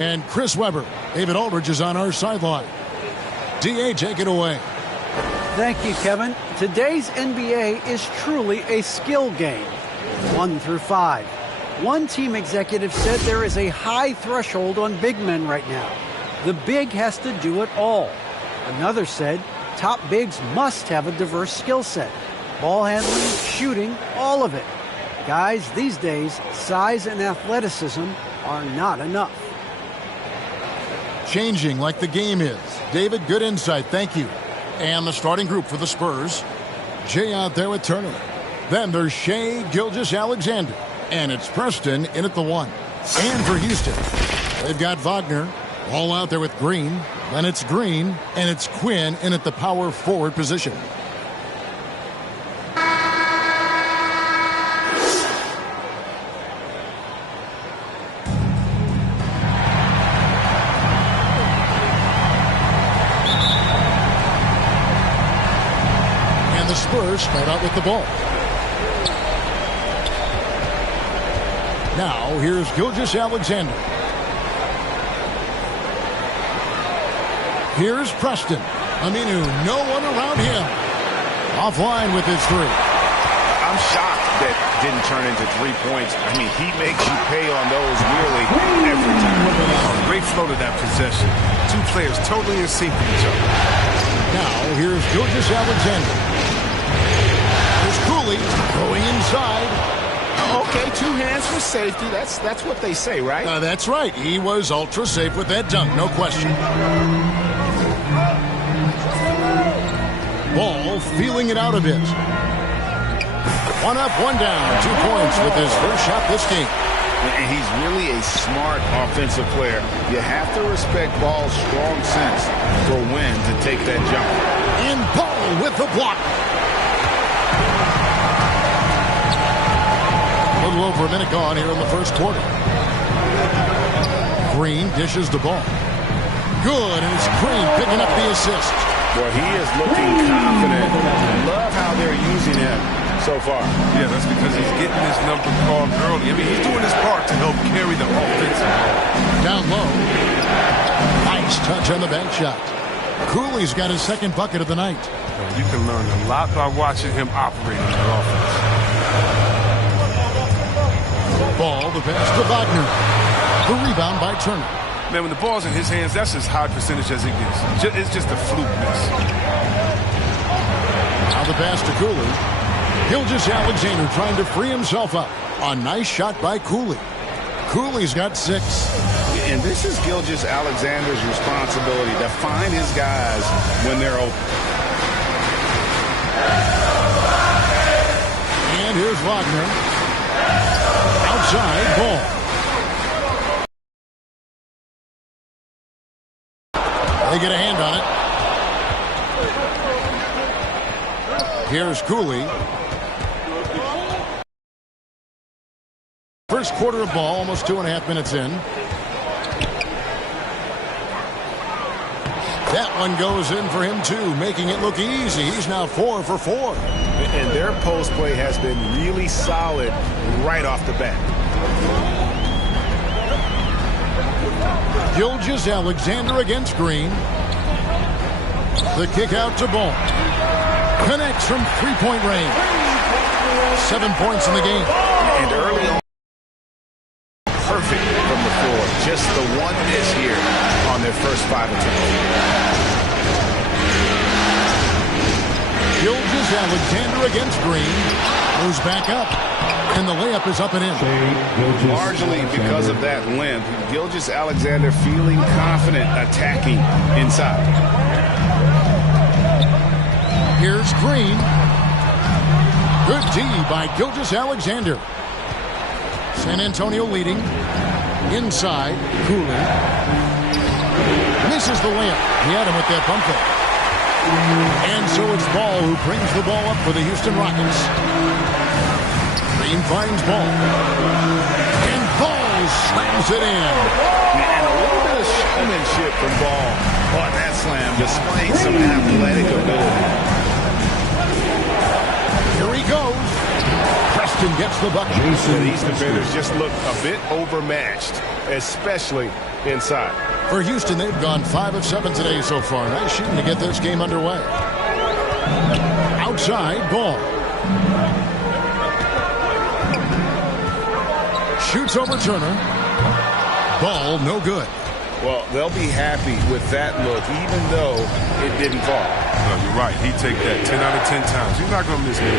And Chris Webber. David Aldridge is on our sideline. DA, take it away. Thank you, Kevin. Today's NBA is truly a skill game, 1 through 5. One team executive said there is a high threshold on big men right now. The big has to do it all. Another said top bigs must have a diverse skill set. Ball handling, shooting, all of it. Guys, these days, size and athleticism are not enough. Changing like the game is. David, good insight. Thank you. And the starting group for the Spurs. Jay out there with Turner. Then there's Shea Gilgeous-Alexander. And it's Preston in at the 1. And for Houston, they've got Wagner. All out there with Green. Then it's Green. And it's Quinn in at the power forward position. The Spurs start out with the ball. Now, here's Gilgeous-Alexander. Here's Preston. Aminu, no one around him. Offline with his 3. I'm shocked that didn't turn into 3 points. I mean, he makes you pay on those nearly every time. Great flow to that possession. Two players totally in sync with each other. Now, here's Gilgeous-Alexander. COOLEY going inside. Okay, 2 hands for safety. That's what they say, right? That's right. He was ultra safe with that dunk, no question. Ball feeling it out a bit. 1 up, 1 down. 2 points with his first shot this game. And he's really a smart offensive player. You have to respect Ball's strong sense for when to take that jump. And Ball with the block. A little over a minute gone here in the first quarter. Green dishes the ball. Good, and it's Green picking up the assist. Well, he is looking confident. Love how they're using him so far. Yeah, that's because he's getting his number called early. I mean, he's doing his part to help carry the offensive ball. Down low. Nice touch on the bank shot. COOLEY's got his second bucket of the night. You can learn a lot by watching him operate on that offense. Ball, the pass to Wagner. The rebound by Turner. Man, when the ball's in his hands, that's as high percentage as it gets. It's just a fluke miss. Now the pass to COOLEY. Gilgeous-Alexander trying to free himself up. A nice shot by COOLEY. COOLEY's got 6. And this is Gilgeous-Alexander's responsibility to find his guys when they're open. And here's Wagner. Outside ball. They get a hand on it. Here's COOLEY. First quarter of ball, almost 2.5 minutes in. That one goes in for him, too, making it look easy. He's now 4 for 4. And their post play has been really solid right off the bat. Gilgeous-Alexander against Green. The kick out to Ball. Connects from 3-point range. 7 points in the game. And early on, perfect from the floor. Just the one miss here on their first 5 attempts. Gilgeous-Alexander against Green. Moves back up. And the layup is up and in. Largely because of that limp, Gilgeous-Alexander feeling confident attacking inside. Here's Green. Good D by Gilgeous-Alexander. San Antonio leading. Inside, COOLEY. Misses the layup. He had him with that bump fake. And so it's Ball who brings the ball up for the Houston Rockets. Green finds Ball. And Ball slams it in. And a little bit of showmanship from Ball on that slam, displaying some athletic ability. Here he goes. Preston gets the bucket. These defenders just look a bit overmatched, especially inside. For Houston, they've gone 5 of 7 today so far. Nice shooting to get this game underway. Outside, Ball. Shoots over Turner. Ball, no good. Well, they'll be happy with that look, even though it didn't fall. No, you're right. He'd take that 10 out of 10 times. He's not going to miss me.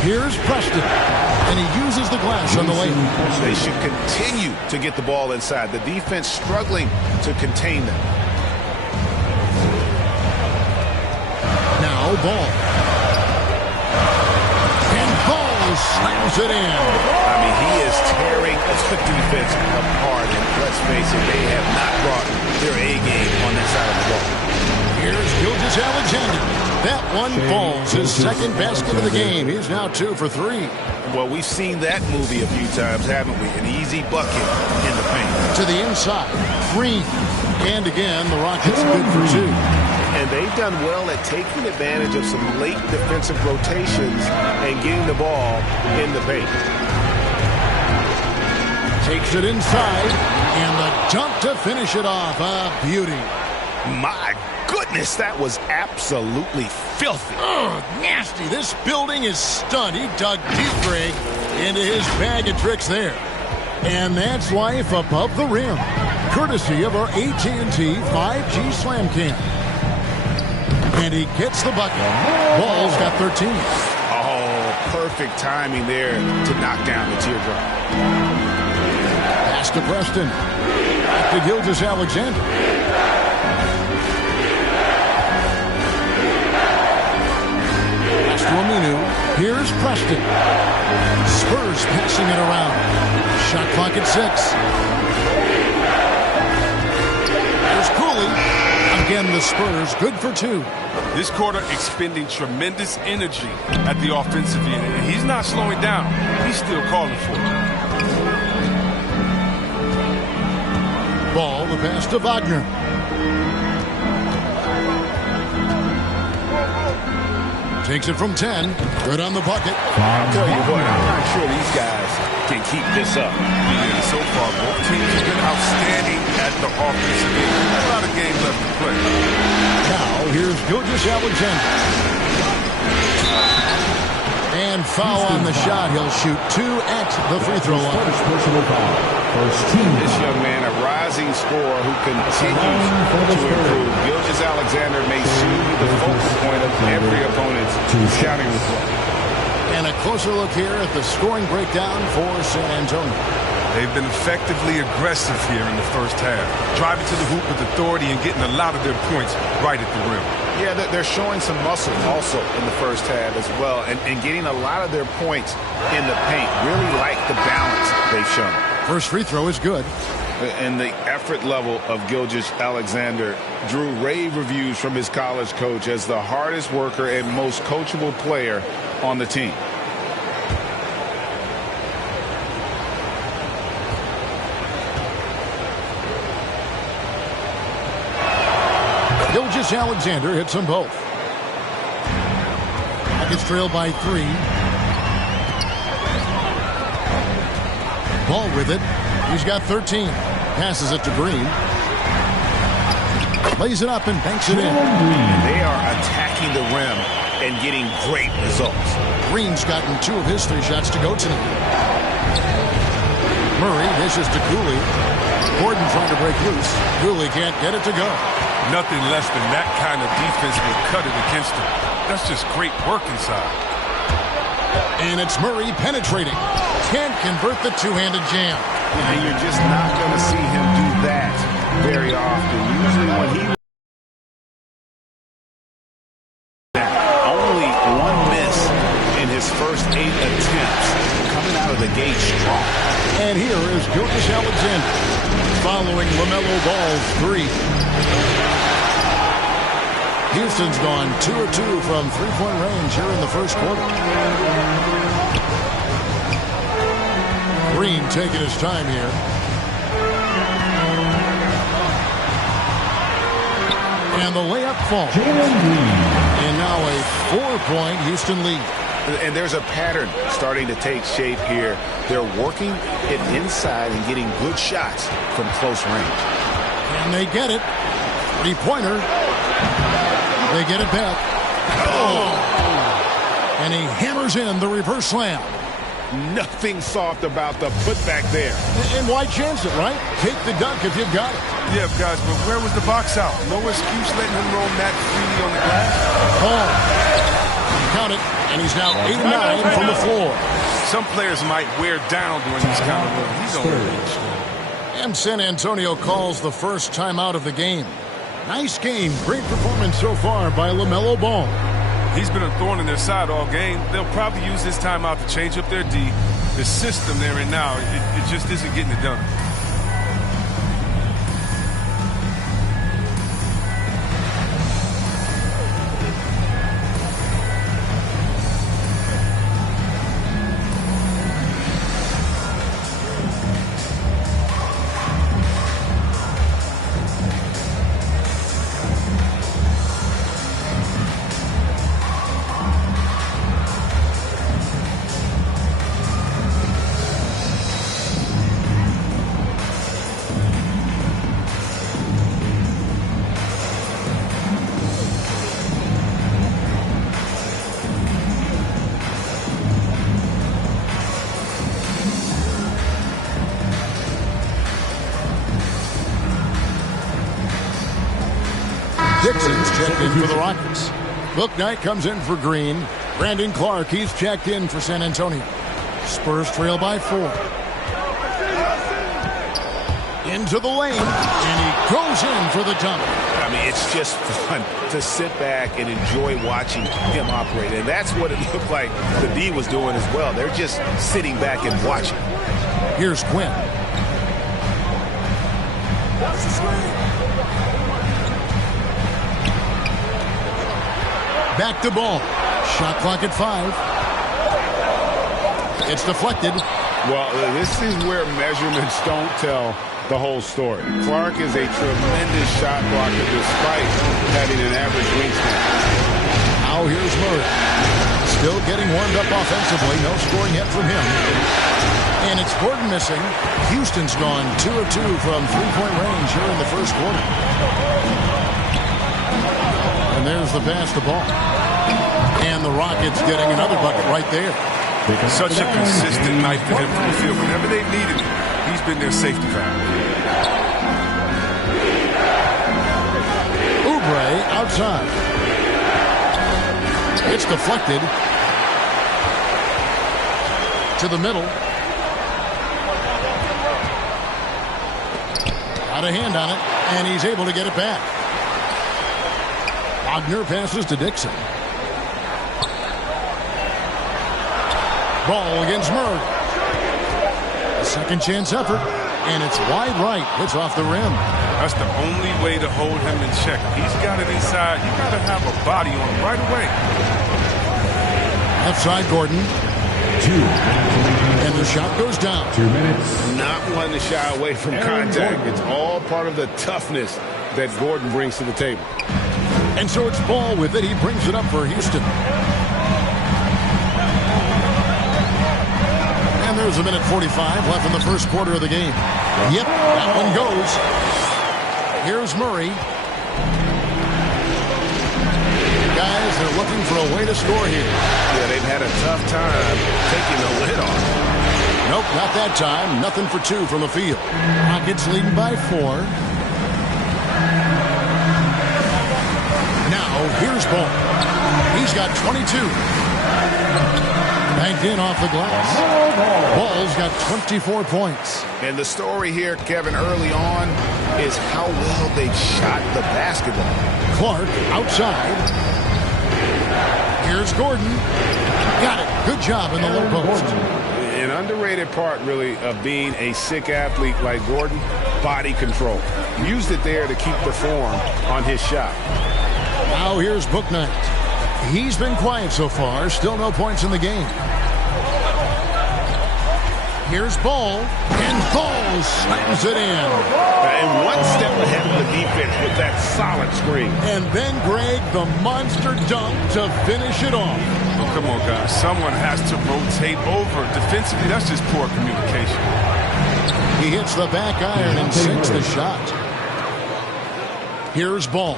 Here's Preston, and he uses the glass on the lane. They should continue to get the ball inside. The defense struggling to contain them. Now Ball. And Ball slams it in. I mean, he is tearing the defense apart, and let's face it, they have not brought their A game on that side of the ball. Here's Gilgeous-Alexander. That one falls. His second basket of the game. He's now 2 for 3. Well, we've seen that movie a few times, haven't we? An easy bucket in the paint. To the inside. Green. And again, the Rockets good for 2. And they've done well at taking advantage of some late defensive rotations and getting the ball in the paint. Takes it inside. And the dunk to finish it off. A beauty. My goodness, that was absolutely filthy. Oh, nasty. This building is stunned. He dug deep, Greg, into his bag of tricks there. And that's life above the rim. Courtesy of our AT&T 5G Slam Cam. And he gets the bucket. Ball's got 13. Oh, perfect timing there to knock down the teardrop. Pass to Preston. Back to Gilgeous-Alexander. Here's Preston. Spurs passing it around. Shot clock at 6. Here's Cooley. Again, the Spurs good for 2. This quarter expending tremendous energy at the offensive end, and he's not slowing down. He's still calling for it. Ball, the pass to Wagner. Takes it from 10. Good on the bucket. I'll tell you what, I'm not sure these guys can keep this up. Yeah, so far, both teams have been outstanding at the offensive end. A lot of games left to play. Now, here's Gilgeous-Alexander. And foul on the shot. He'll shoot 2 at the free throw line. This young man, a rising scorer who continues to improve. Gilgeous-Alexander may soon be the focal point of every opponent's scouting report. And a closer look here at the scoring breakdown for San Antonio. They've been effectively aggressive here in the first half, driving to the hoop with authority and getting a lot of their points right at the rim. Yeah, they're showing some muscle also in the first half as well, and getting a lot of their points in the paint. Really like the balance they've shown. First free throw is good. And the effort level of Gilgeous-Alexander drew rave reviews from his college coach as the hardest worker and most coachable player on the team. Gilgeous-Alexander hits them both. Rockets trail by 3. Ball with it. He's got 13. Passes it to Green. Lays it up and banks it in. They are attacking the rim and getting great results. Green's gotten 2 of his 3 shots to go tonight. Murray dishes to Cooley. Gordon trying to break loose. Cooley can't get it to go. Nothing less than that kind of defense will cut it against him. That's just great work inside. And it's Murray penetrating. Can't convert the two-handed jam. And you're just not going to see him do that very often. Usually when he only 1 miss in his first 8 attempts, coming out of the gate strong. And here is Gilgeous-Alexander following LaMelo Ball's 3. Houston's gone 2 of 2 from three-point range here in the first quarter. Green taking his time here. And the layup falls. And now a 4-point Houston lead. And there's a pattern starting to take shape here. They're working it inside and getting good shots from close range. And they get it. Three-pointer. They get it back. Oh! And he hammers in the reverse slam. Nothing soft about the putback there. And why chance it, right? Take the dunk if you've got it. Yeah, guys, but where was the box out? No excuse letting him roam that freely on the glass. Ball. Count it. And he's now 8 of 9 from the floor. Some players might wear down during these kind of runs. He's on the bench. And San Antonio calls the first timeout of the game. Nice game. Great performance so far by LaMelo Ball. He's been a thorn in their side all game. They'll probably use this timeout to change up their D. The system they're in now, it just isn't getting it done. Dixon's checked in for the Rockets. Bouknight comes in for Green. Brandon Clark, he's checked in for San Antonio. Spurs trail by 4. Into the lane, and he goes in for the dunk. I mean, it's just fun to sit back and enjoy watching him operate. And that's what it looked like the D was doing as well. They're just sitting back and watching. Here's Quinn. Back to Ball. Shot clock at 5. It's deflected. Well, this is where measurements don't tell the whole story. Clark is a tremendous shot blocker despite having an average wingspan. Now here's Murray. Still getting warmed up offensively. No scoring yet from him. And it's Gordon missing. Houston's gone 2 of 2 from three-point range here in the first quarter. And there's the pass to Ball. And the Rockets getting another bucket right there. Such a consistent night for him from the field. Whenever they've needed him, he's been their safety valve. Oubre outside. It's deflected. To the middle. Got a hand on it, and he's able to get it back. Wagner passes to Dixon. Ball against Murray. A second chance effort, and it's wide right. Hits off the rim. That's the only way to hold him in check. He's got it inside. You got to have a body on him right away. Left side, Gordon. 2. And the shot goes down. 2 minutes. Not one to shy away from contact. It's all part of the toughness that Gordon brings to the table. And so it's Ball with it. He brings it up for Houston. And there's a minute 45 left in the first quarter of the game. Yep, that one goes. Here's Murray. Guys, they're looking for a way to score here. Yeah, they've had a tough time taking the lid off. Nope, not that time. Nothing for 2 from the field. Rockets leading by 4. Now, here's Ball. He's got 22. Banked in off the glass. Ball's got 24 points. And the story here, Kevin, early on is how well they've shot the basketball. Clark outside. Here's Gordon. Got it. Good job in the low post. An underrated part, really, of being a sick athlete like Gordon, body control. Used it there to keep the form on his shot. Now here's Bouknight. He's been quiet so far. Still no points in the game. Here's Ball. And Ball slams it in. And one step ahead of the defense with that solid screen. And then Greg, the monster dunk to finish it off. But come on, guys. Someone has to rotate over. Defensively, that's just poor communication. He hits the back iron and sinks the shot. Here's Ball.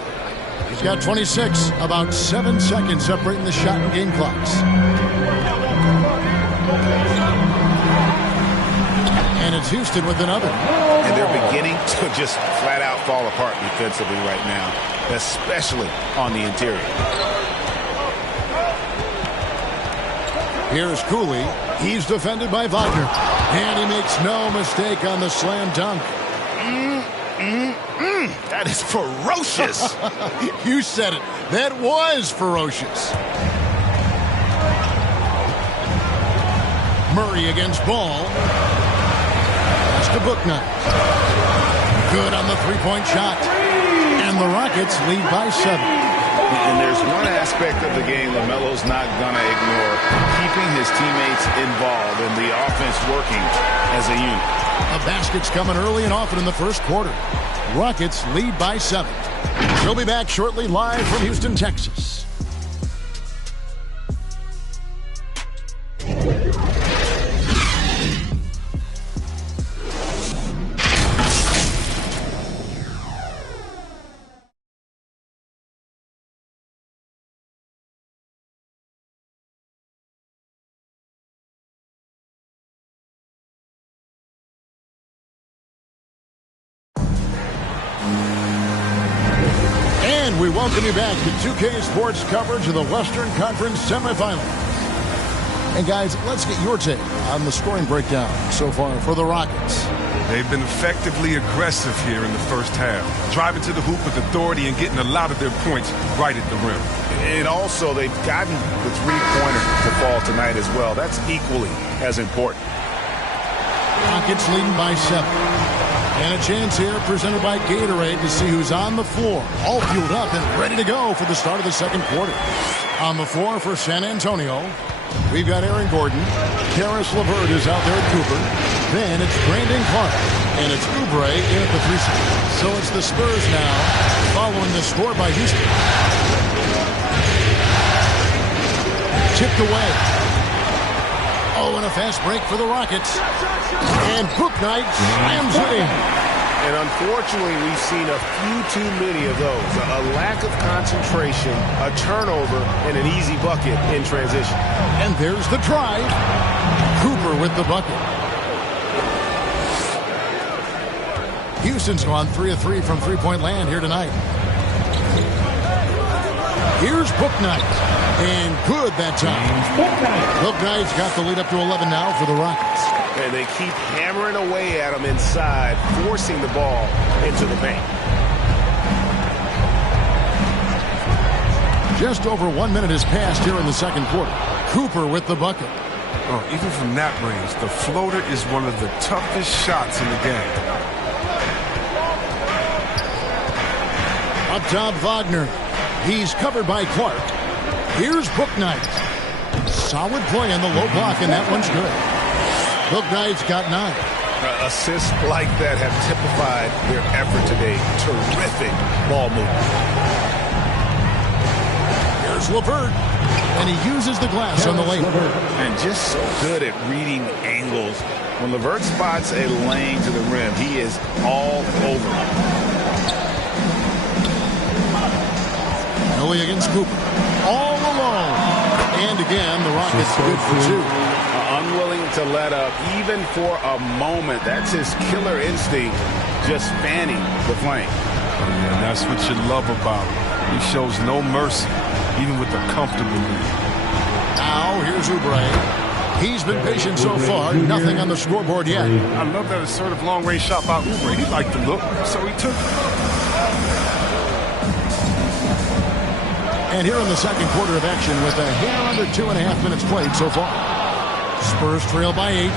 He's got 26, about 7 seconds separating the shot and game clocks. And it's Houston with another. And they're beginning to just flat out fall apart defensively right now, especially on the interior. Here's Cooley. He's defended by Wagner. And he makes no mistake on the slam dunk. That is ferocious. You said it. That was ferocious. Murray against Ball. That's to Bouknight. Good on the three-point shot. And the Rockets lead by 7. And there's one aspect of the game LaMelo's not going to ignore, keeping his teammates involved and the offense working as a unit. The basket's coming early and often in the first quarter. Rockets lead by 7. We'll be back shortly live from Houston, Texas. And we welcome you back to 2K Sports coverage of the Western Conference semifinals. And guys, let's get your take on the scoring breakdown so far for the Rockets. They've been effectively aggressive here in the first half, driving to the hoop with authority and getting a lot of their points right at the rim. And also, they've gotten the three-pointer to fall tonight as well. That's equally as important. Rockets leading by 7. And a chance here presented by Gatorade to see who's on the floor. All fueled up and ready to go for the start of the second quarter. On the floor for San Antonio, we've got Aaron Gordon. Karis LeVert is out there at Cooper. Then it's Brandon Clark. And it's Oubre in at the 3 spot. So it's the Spurs now following the score by Houston. Tipped away. Oh, and a fast break for the Rockets. And Bouknight slams it in. And unfortunately, we've seen a few too many of those. A lack of concentration, a turnover, and an easy bucket in transition. And there's the drive. Cooper with the bucket. Houston's gone 3 of 3 from three-point land here tonight. Here's Bouknight. And good that time. Bouknight's got the lead up to 11 now for the Rockets. And they keep hammering away at him inside, forcing the ball into the paint. Just over 1 minute has passed here in the second quarter. Cooper with the bucket. Oh, even from that range, the floater is one of the toughest shots in the game. Up top, Wagner. He's covered by Clark. Here's Bouknight. Solid play on the low block, and that one's good. Bouknight's got 9. Assists like that have typified their effort today. Terrific ball movement. Here's LeVert, and he uses the glass on the lane. And just so good at reading angles. When LeVert spots a lane to the rim, he is all over it. Millie against Cooper. All alone. And again, the Rockets good for 2. Unwilling to let up even for a moment. That's his killer instinct, just fanning the flame. Oh, yeah, that's what you love about him. He shows no mercy, even with a comfortable lead. Now, here's Oubre. He's been patient so far. Nothing on the scoreboard yet. I love that assertive long-range shot by Oubre. He liked the look, so he took it. And here in the second quarter of action with a hair under 2.5 minutes played so far. Spurs trail by 8.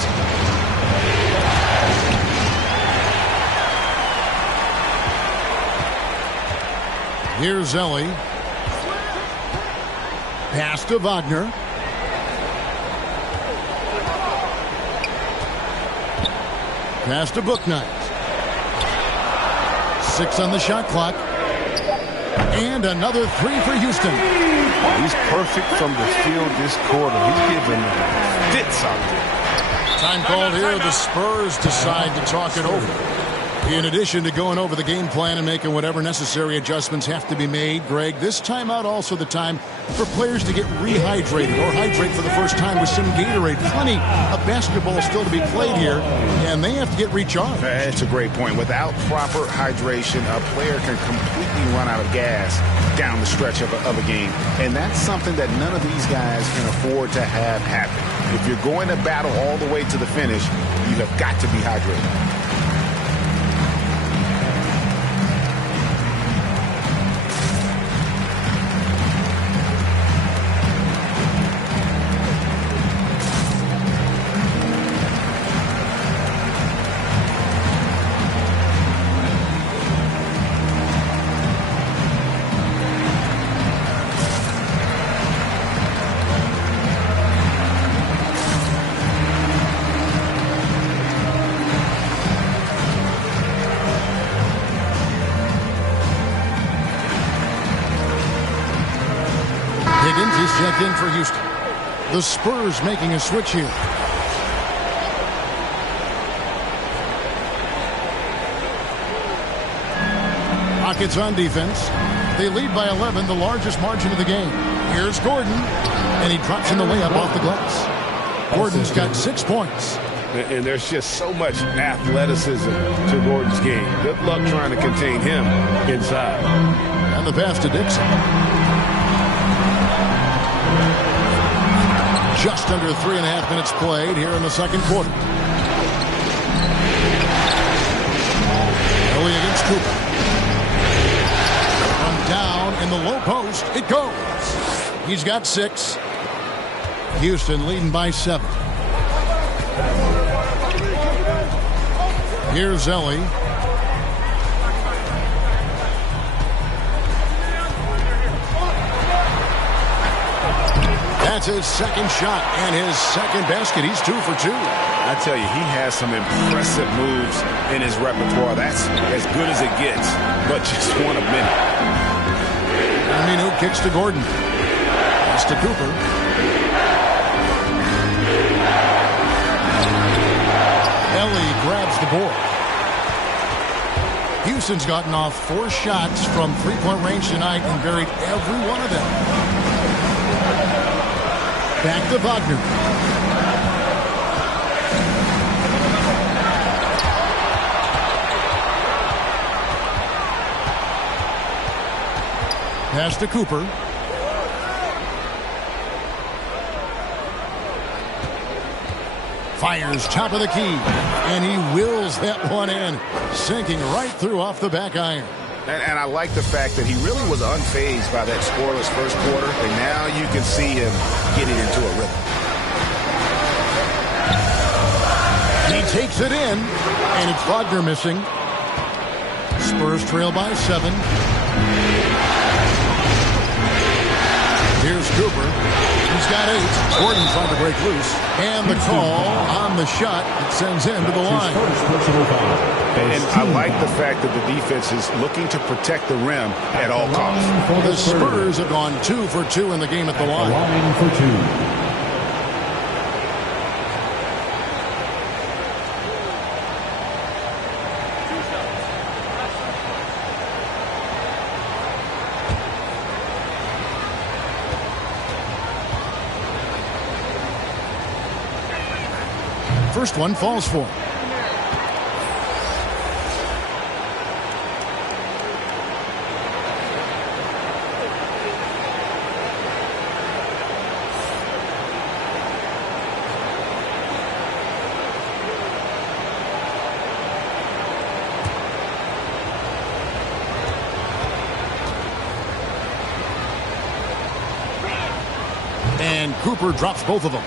Here's Zelli. Pass to Wagner. Pass to Bouknight. 6 on the shot clock. And another 3 for Houston. He's perfect from the field this quarter. He's giving fits out there. Time called here. The Spurs decide to talk it over. In addition to going over the game plan and making whatever necessary adjustments have to be made, Greg, this timeout also the time for players to get rehydrated or hydrate for the first time with some Gatorade. Plenty of basketball still to be played here, and they have to get recharged. That's a great point. Without proper hydration, a player can completely run out of gas down the stretch of a game, and that's something that none of these guys can afford to have happen. If you're going to battle all the way to the finish, you have got to be hydrated. Checked in for Houston. The Spurs making a switch here. Rockets on defense. They lead by 11, the largest margin of the game. Here's Gordon, and he drops in the layup off the glass. Gordon's got 6 points. And there's just so much athleticism to Gordon's game. Good luck trying to contain him inside. And the pass to Dixon. Just under 3.5 minutes played here in the second quarter. Ellie against Cooper. From down in the low post, it goes. He's got 6. Houston leading by 7. Here's Ellie. That's his second shot and his second basket. He's 2 for 2. I tell you, he has some impressive moves in his repertoire. That's as good as it gets, but just one a minute. Aminu kicks to Gordon. Pass to Cooper. Ellie grabs the board. Houston's gotten off 4 shots from three-point range tonight and buried every one of them. Back to Wagner. Pass to Cooper. Fires top of the key, and he wills that one in, sinking right through off the back iron. And I like the fact that he really was unfazed by that scoreless first quarter, and now you can see him getting into a rhythm. He takes it in, and it's Wagner missing. Spurs trail by 7. Here's Cooper. He's got 8. Gordon trying to break loose. And the call on the shot that sends him to the line. And I like the fact that the defense is looking to protect the rim at all costs. The Spurs have gone 2 for 2 in the game at the line. For 2. First one falls for him. And Cooper drops both of them.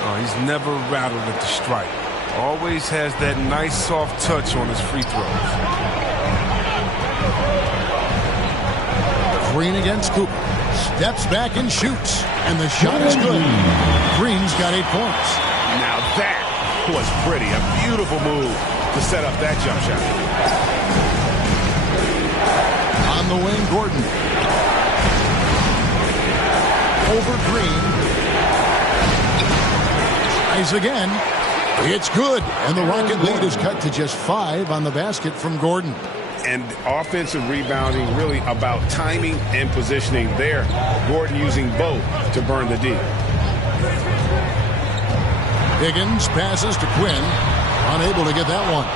Oh, he's never rattled at the strike. Always has that nice soft touch on his free throws. Green against Cooper. Steps back and shoots. And the shot is good. Green's got 8 points. Now that was pretty. A beautiful move to set up that jump shot. On the wing, Gordon. over Green. Tries again. It's good. And the Rocket lead is cut to just 5 on the basket from Gordon. And offensive rebounding really about timing and positioning there. Gordon using both to burn the D. Higgins passes to Quinn. Unable to get that one.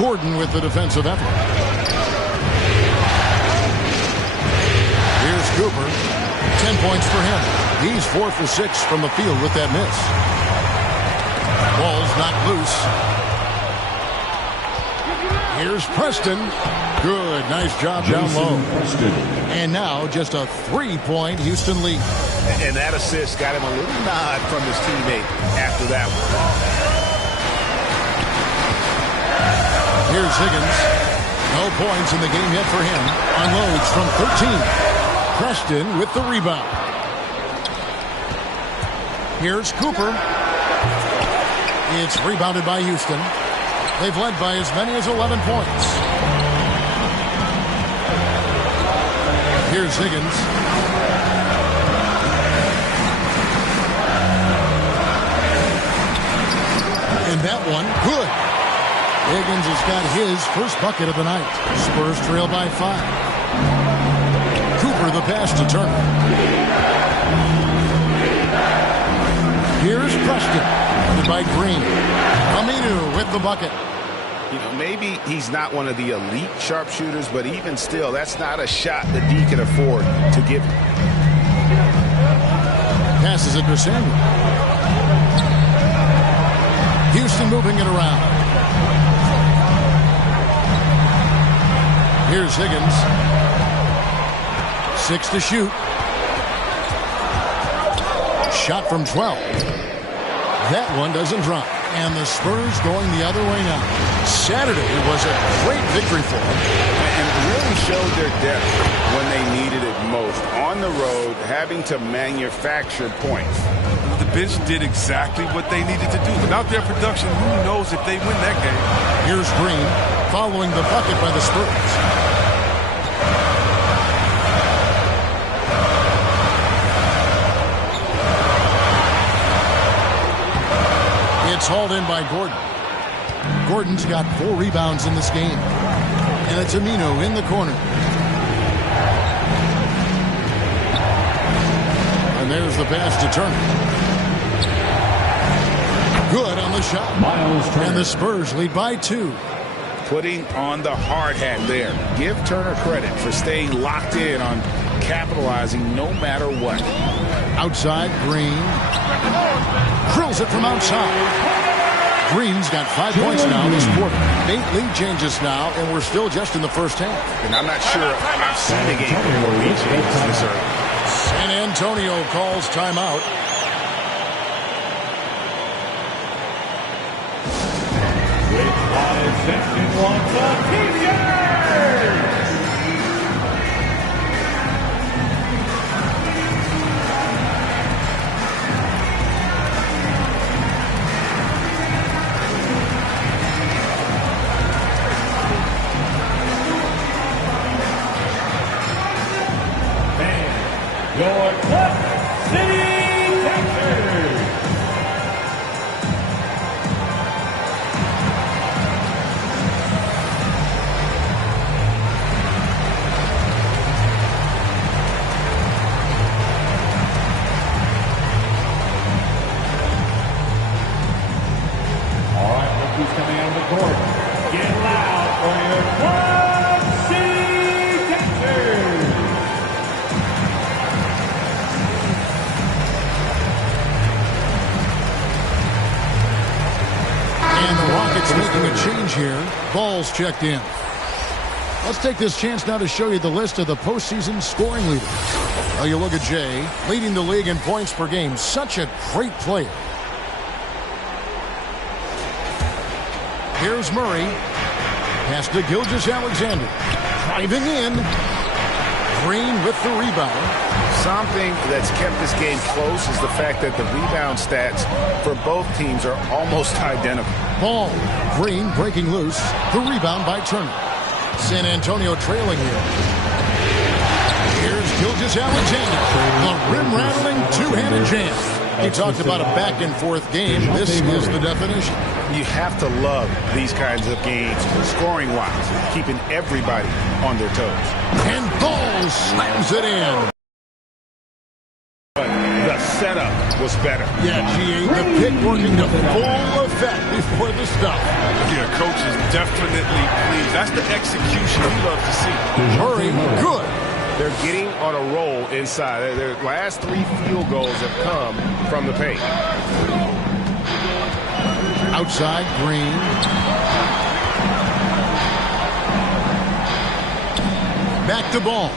Gordon with the defensive effort. Here's Cooper. 10 points for him. He's 4 for 6 from the field with that miss. Ball's not loose. Here's Preston. Good. Nice job down low. And now just a 3-point Houston lead. And that assist got him a little nod from his teammate after that one. Here's Higgins. No points in the game yet for him. Unloads from 13. Preston with the rebound. Here's Cooper. It's rebounded by Houston. They've led by as many as 11 points. Here's Higgins. And that one, good. Higgins has got his first bucket of the night. Spurs trail by 5. Cooper the pass to Turner. Here's Preston. By Green. Aminu with the bucket. You know, maybe he's not one of the elite sharpshooters, but even still, that's not a shot that he can afford to give him. Passes it to Samuel. Houston moving it around. Here's Higgins. 6 to shoot. Shot from 12. That one doesn't drop. And the Spurs going the other way now. Saturday was a great victory for them. And really showed their depth when they needed it most. On the road, having to manufacture points. The bench did exactly what they needed to do. Without their production, who knows if they win that game. Here's Green following the bucket by the Spurs. It's hauled in by Gordon. Gordon's got 4 rebounds in this game. And it's Aminu in the corner. And there's the pass to Turner. Good on the shot. And the Spurs lead by 2. Putting on the hard hat there. Give Turner credit for staying locked in on capitalizing no matter what. Outside, Green. Drills it from outside. Green's got 5 points now this quarter. 8 lead changes now, and we're still just in the first half. And I'm not sure I've seen a game where lead changes this early. San Antonio calls timeout. Which section wants a T-shirt? Your Club City Texans. All right, look who's coming out of the court. Get loud for your Club City Texans. And the Rockets making a change here. Ball's checked in. Let's take this chance now to show you the list of the postseason scoring leaders. Well, you look at Jay, leading the league in points per game. Such a great player. Here's Murray. Pass to Gilgeous-Alexander. Driving in. Green with the rebound. Something that's kept this game close is the fact that the rebound stats for both teams are almost identical. Ball. Green breaking loose. The rebound by Turner. San Antonio trailing here. Here's Gilgeous-Alexander, the rim-rattling two-handed jam. He talked about a back-and-forth game. This is the definition. You have to love these kinds of games, scoring-wise, keeping everybody on their toes. And Ball slams it in. The setup was better. Yeah, GA, the pick working to full effect before the stuff. Yeah, coach is definitely pleased. That's the execution we love to see. Murray, good. They're getting on a roll inside. Their last 3 field goals have come from the paint. Outside, Green. Back to Ball.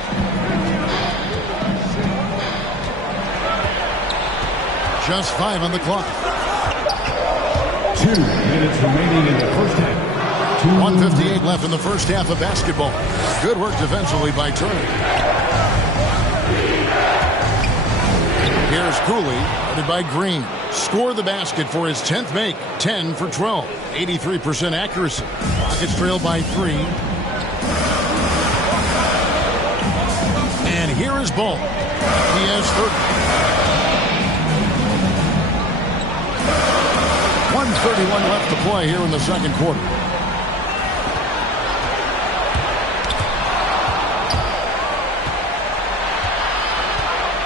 Just 5 on the clock. 2 minutes remaining in the first half. 1:58 left in the first half of basketball. Good work defensively by Turner. Here's Cooley, guarded by Green. Score the basket for his 10th make. 10 for 12. 83% accuracy. Rockets trail by 3. And here is Ball. He has 30. 1:31 left to play here in the second quarter.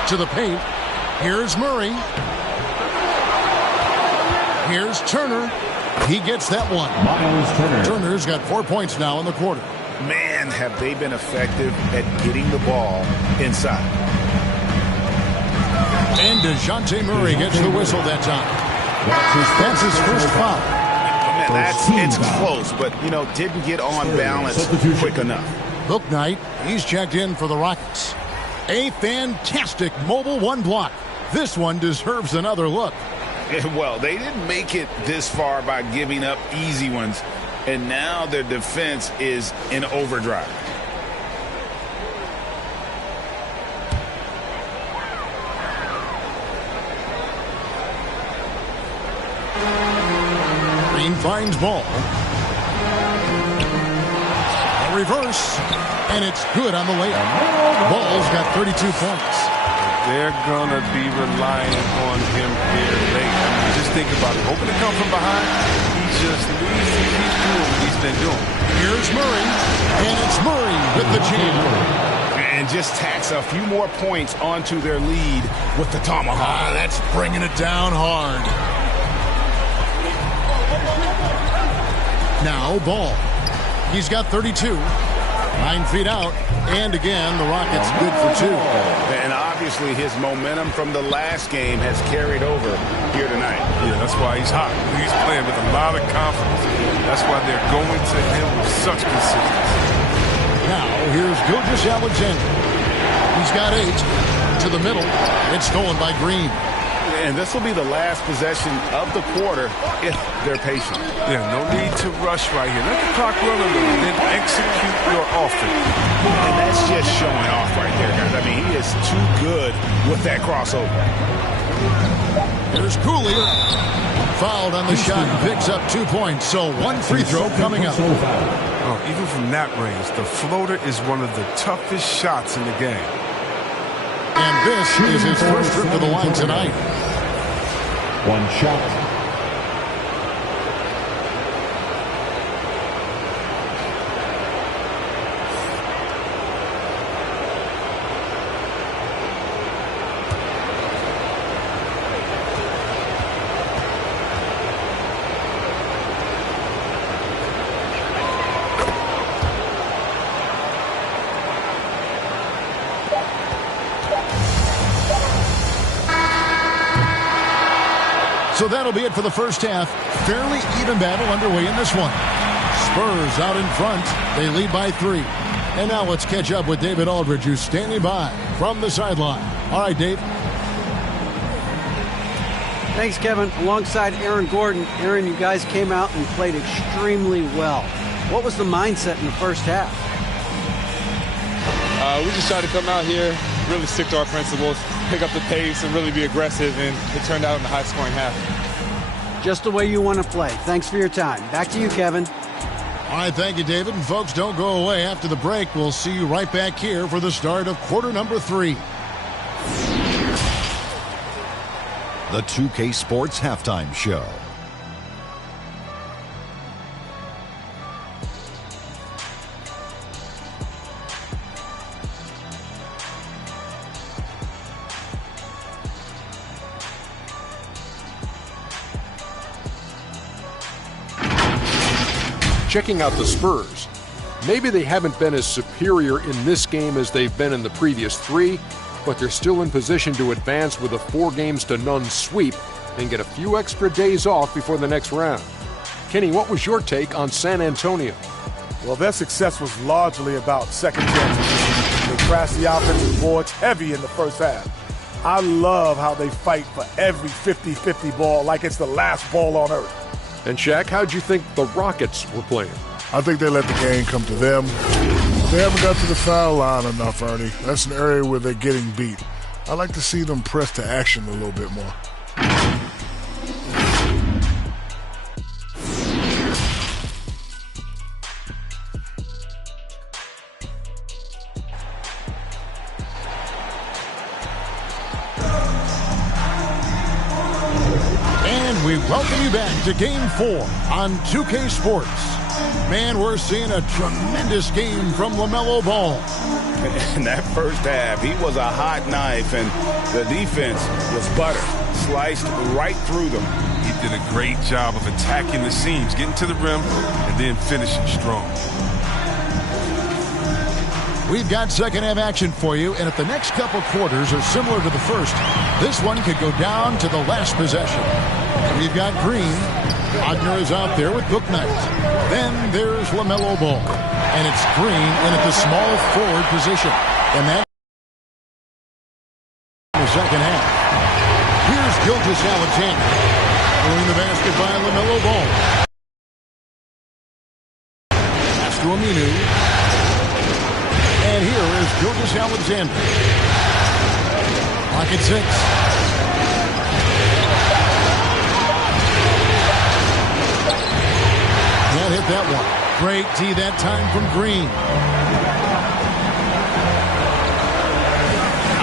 To the paint. Here's Murray. Here's Turner. He gets that one. Miles Turner. Turner's got 4 points now in the quarter. Man, have they been effective at getting the ball inside. And DeJounte Murray gets the whistle that time. That's his first foul. Man, it's close, but, didn't get on balance quick enough. Book Knight, he's checked in for the Rockets. A fantastic mobile one block. This one deserves another look. Well, they didn't make it this far by giving up easy ones, and now their defense is in overdrive. Green finds Ball. A reverse, and it's good on the layup. Ball's got 32 points. They're going to be relying on him here late. I mean, just think about it. Hoping to come from behind, he just needs to keep doing what he's been doing. Here's Murray, and it's Murray with the jam. And just tacks a few more points onto their lead with the tomahawk. That's bringing it down hard. Now Ball. He's got 32. 9 feet out. And again, the Rockets good for 2. And obviously his momentum from the last game has carried over here tonight. Yeah, that's why he's hot. He's playing with a lot of confidence. That's why they're going to him with such consistency. Now, here's Gilgeous-Alexander. He's got 8. To the middle. It's stolen by Green. And this will be the last possession of the quarter if they're patient. Yeah, no need to rush right here. Let the clock run a little, then execute your offense. And that's just showing off right there, guys. I mean, he is too good with that crossover. Here's Cooley. Fouled on the shot and picks up 2 points. So 1 free throw coming up. Oh, even from that range, the floater is one of the toughest shots in the game. And this is his first trip to the line tonight. 1 shot. So that'll be it for the first half. Fairly even battle underway in this one. Spurs out in front. They lead by 3. And now let's catch up with David Aldridge, who's standing by from the sideline. All right, Dave. Thanks, Kevin. Alongside Aaron Gordon. Aaron, you guys came out and played extremely well. What was the mindset in the first half? We just tried to come out here, really stick to our principles, pick up the pace, and really be aggressive, and it turned out in a high-scoring half. Just the way you want to play. Thanks for your time. Back to you, Kevin. All right, thank you, David. And folks, don't go away. After the break, we'll see you right back here for the start of quarter number 3. The 2K Sports Halftime Show. Checking out the Spurs. Maybe they haven't been as superior in this game as they've been in the previous 3, but they're still in position to advance with a 4-0 sweep and get a few extra days off before the next round. Kenny, what was your take on San Antonio? Well, their success was largely about second chances. They crashed the offensive boards heavy in the first half. I love how they fight for every 50-50 ball like it's the last ball on earth. And Shaq, how'd you think the Rockets were playing? I think they let the game come to them. They haven't got to the foul line enough, Ernie. That's an area where they're getting beat. I like to see them press to action a little bit more. We welcome you back to Game 4 on 2K Sports. Man, we're seeing a tremendous game from LaMelo Ball. In that first half, he was a hot knife, and the defense was butter, sliced right through them. He did a great job of attacking the seams, getting to the rim, and then finishing strong. We've got second half action for you, and if the next couple quarters are similar to the first, this one could go down to the last possession. We've got Green. Wagner is out there with Bouknight. Then there's LaMelo Ball. And it's Green in at the small forward position. And that in the second half. Here's Gilgeous-Alexander. Throwing the basket by LaMelo Ball. Pass to Aminu. And here is Gilgeous-Alexander. Clock at 6. Can't hit that one. Great D that time from Green.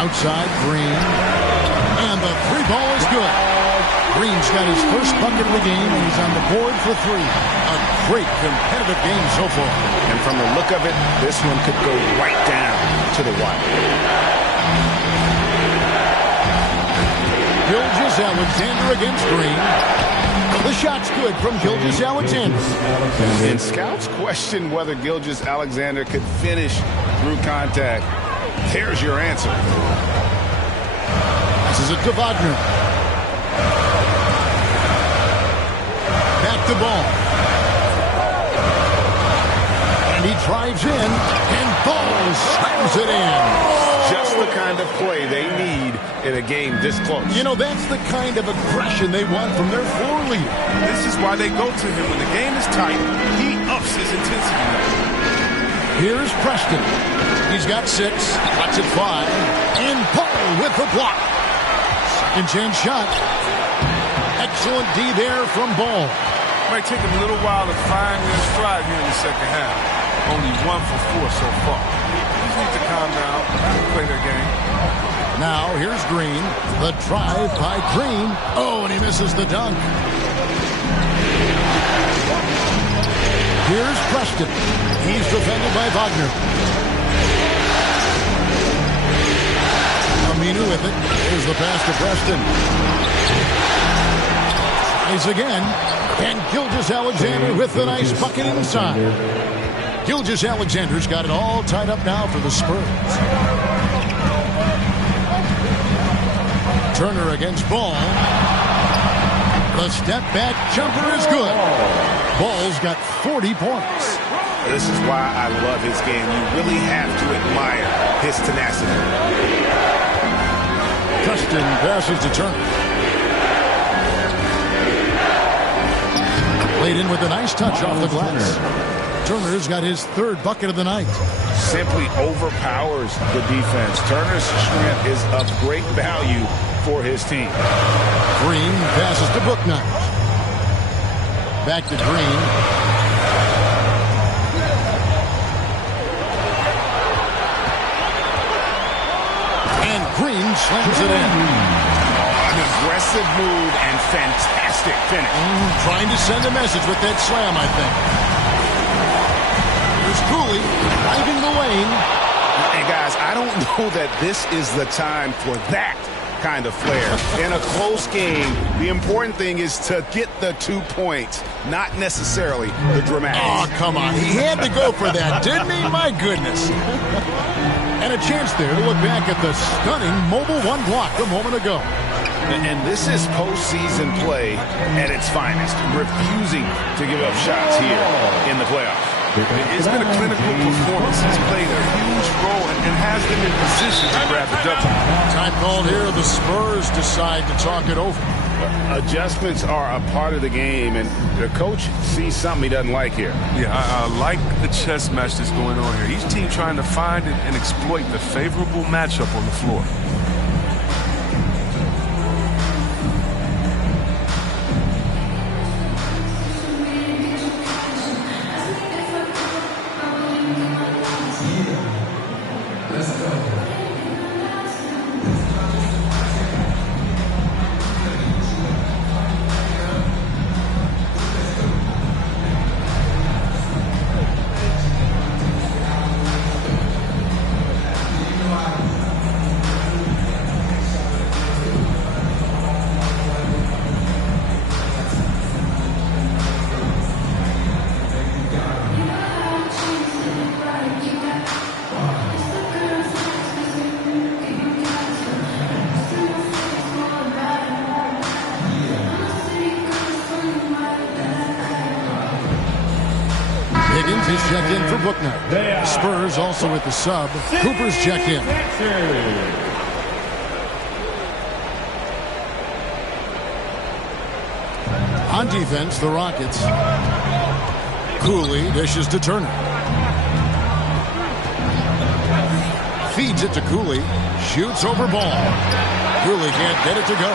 Outside Green. And the 3-ball is good. Green's got his first bucket of the game, and he's on the board for 3. A great competitive game so far. And from the look of it, this one could go right down to the wire. Gilgeous-Alexander against Green. The shot's good from Gilgeous-Alexander. And scouts question whether Gilgeous-Alexander could finish through contact. There's your answer. This is it to Wagner. Back to Ball. And he drives in, and Ball slams it in. Just the kind of play they need in a game this close. You know, that's the kind of aggression they want from their floor leader. This is why they go to him. When the game is tight, he ups his intensity level. Here's Preston. He's got 6, cuts at 5, and Paul with the block. Second chance shot. Excellent D there from Ball. Might take him a little while to find their stride here in the second half. Only 1 for 4 so far. Just need to calm down, play their game. Now here's Green. The drive by Green. Oh, and he misses the dunk. Here's Preston. He's defended by Wagner. Aminu with it. Here's the pass to Preston. Tries again. And Gilgeous-Alexander with the nice bucket inside. Gilgeous-Alexander's got it all tied up now for the Spurs. Turner against Ball. The step back jumper is good. Ball's got 40 points. This is why I love his game. You really have to admire his tenacity. Preston passes to Turner. Played in with a nice touch off the glass. Turner's got his 3rd bucket of the night. Simply overpowers the defense. Turner's strength is of great value for his team. Green passes to Bouknight. Back to Green. Green slams it in. An aggressive move and fantastic finish. Trying to send a message with that slam, I think. Here's Cooley driving the lane. And guys, I don't know that this is the time for that kind of flair. In a close game, the important thing is to get the 2 points, not necessarily the dramatics. Oh, come on. He had to go for that, didn't he? My goodness. And a chance there to look back at the stunning Mobile 1 block a moment ago. And this is postseason play at its finest, refusing to give up shots here in the playoffs. It's been a clinical performance. He's played a huge role and has them in position to grab the W. Time called here. The Spurs decide to talk it over. Adjustments are a part of the game, and the coach sees something he doesn't like here. Yeah, I like the chess match that's going on here. Each team trying to find and exploit the favorable matchup on the floor. Higgins is checked in for Booknight. Spurs also with the sub. Cooper's checked in. On defense, the Rockets. Cooley dishes to Turner. Feeds it to Cooley. Shoots over ball. Cooley can't get it to go.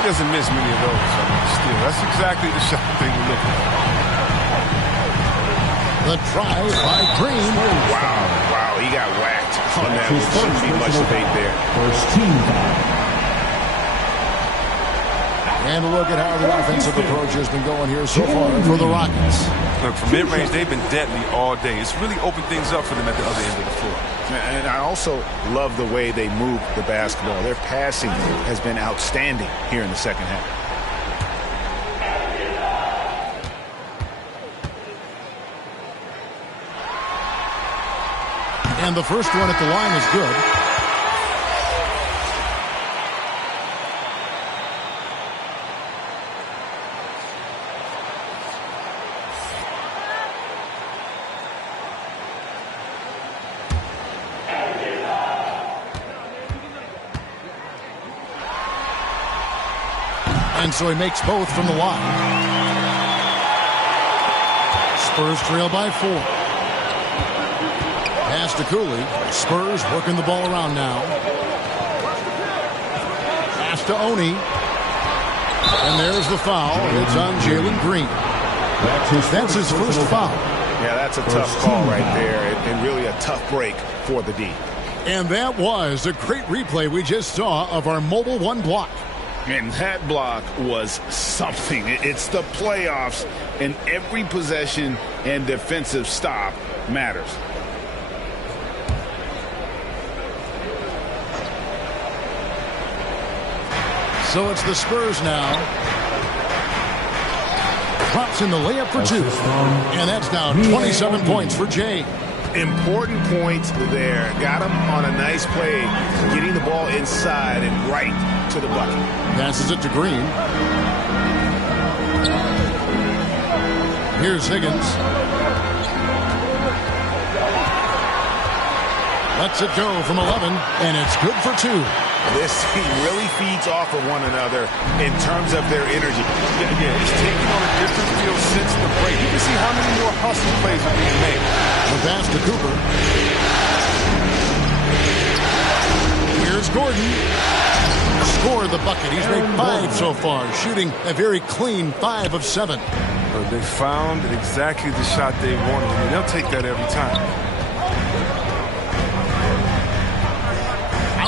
He doesn't miss many of those. Still, that's exactly the shot they were looking for. The try by Green. Wow, he got whacked on that. Shouldn't be much debate there. First team foul. And look at how the offensive approach has been going here so far for the Rockets. Look, from mid-range, they've been deadly all day. It's really opened things up for them at the other end of the floor. And I also love the way they move the basketball. Their passing has been outstanding here in the second half. And the first one at the line is good. And so he makes both from the line. Spurs trail by 4. Pass to Cooley. Spurs working the ball around now. Pass to Oni. And there's the foul. It's on Jalen Green. That's his first foul. Yeah, that's a tough call right there, and really a tough break for the D. And that was a great replay we just saw of our Mobile 1 block. And that block was something. It's the playoffs, and every possession and defensive stop matters. So it's the Spurs now. Drops in the layup for 2. And that's now 27 points for Jay. Important points there. Got him on a nice play, getting the ball inside and right to the bucket. Passes it to Green. Here's Higgins. Lets it go from 11, and it's good for 2. This team really feeds off of one another in terms of their energy. Yeah, it's taking on a different feel since the break. You can see how many more hustle plays are being made. The pass to Cooper. Here's Gordon. Scored the bucket. He's made 5 so far, shooting a very clean 5 of 7. They found exactly the shot they wanted. I mean, they'll take that every time.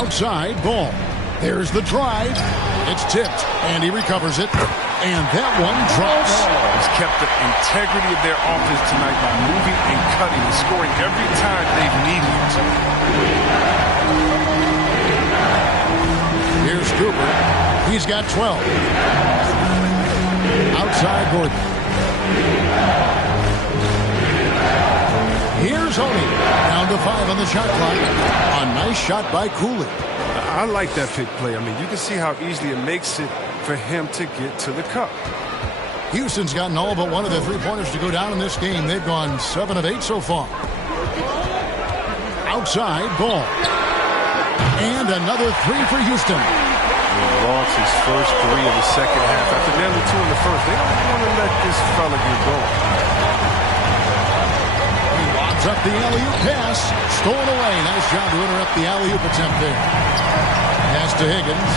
Outside ball. There's the drive. It's tipped, and he recovers it. And that one drops. He's kept the integrity of their offense tonight by moving and cutting and scoring every time they've needed him to. Here's Cooper. He's got 12. Outside Gordon. Here's Honey. Down to 5 on the shot clock. A nice shot by Cooley. I like that pick play. I mean, you can see how easily it makes it for him to get to the cup. Houston's gotten all but one of their three-pointers to go down in this game. They've gone 7 of 8 so far. Outside ball. And another 3 for Houston. He lost his first 3 of the second half. After nailing 2 in the first, they don't want to let this fella get going. He lobs up the alley-oop pass. Stolen away. Nice job to interrupt the alley-oop attempt there. Pass to Higgins.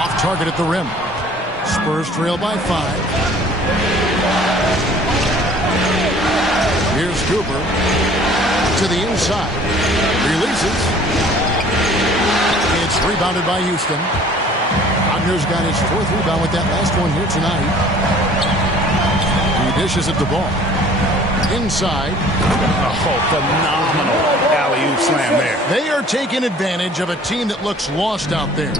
Off target at the rim. Spurs trail by 5. Here's Cooper to the inside. Releases. It's rebounded by Houston. Wagner's got his 4th rebound with that last one here tonight. He dishes it the ball. Inside. Oh, phenomenal alley-oop slam there. They are taking advantage of a team that looks lost out there.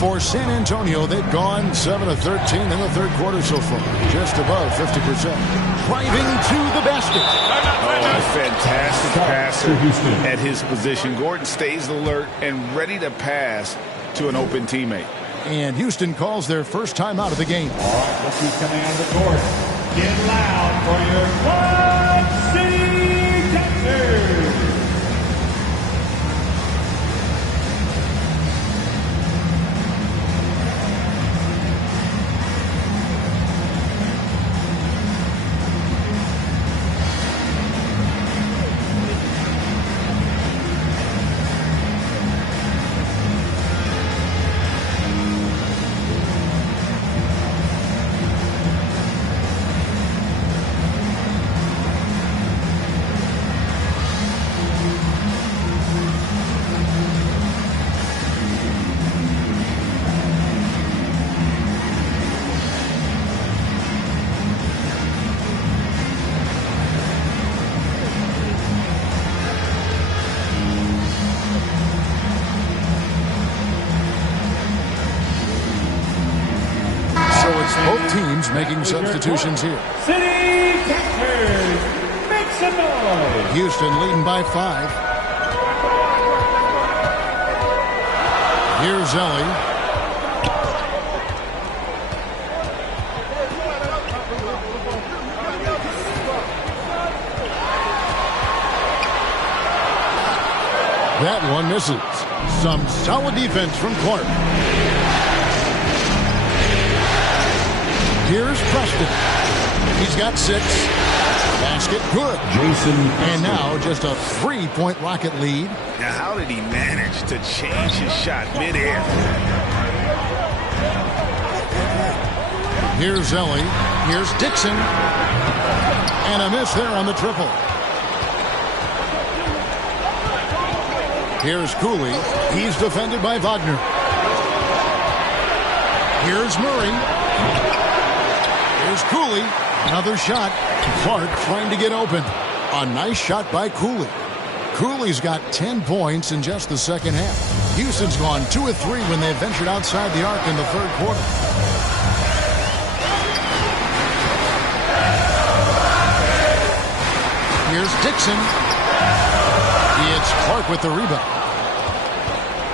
For San Antonio, they've gone 7 of 13 in the third quarter so far. Just above 50%. Driving to the basket. Oh, a fantastic passer at his position. Gordon stays alert and ready to pass to an open teammate. And Houston calls their first time out of the game. All right, let's see command the court. Get loud for your Quad City Texans. Both teams making substitutions here. City Texans, make some noise. Houston leading by 5. Here's Ellie. That one misses. Some solid defense from Clark. Here's Preston. He's got 6. Basket good. And now just a 3-point Rocket lead. Now, how did he manage to change his shot midair? Here's Ellie. Here's Dixon. And a miss there on the triple. Here's Cooley. He's defended by Wagner. Here's Murray. Here's Cooley. Another shot. Clark trying to get open. A nice shot by Cooley. Cooley's got 10 points in just the second half. Houston's gone 2 of 3 when they ventured outside the arc in the third quarter. Here's Dixon. It's Clark with the rebound.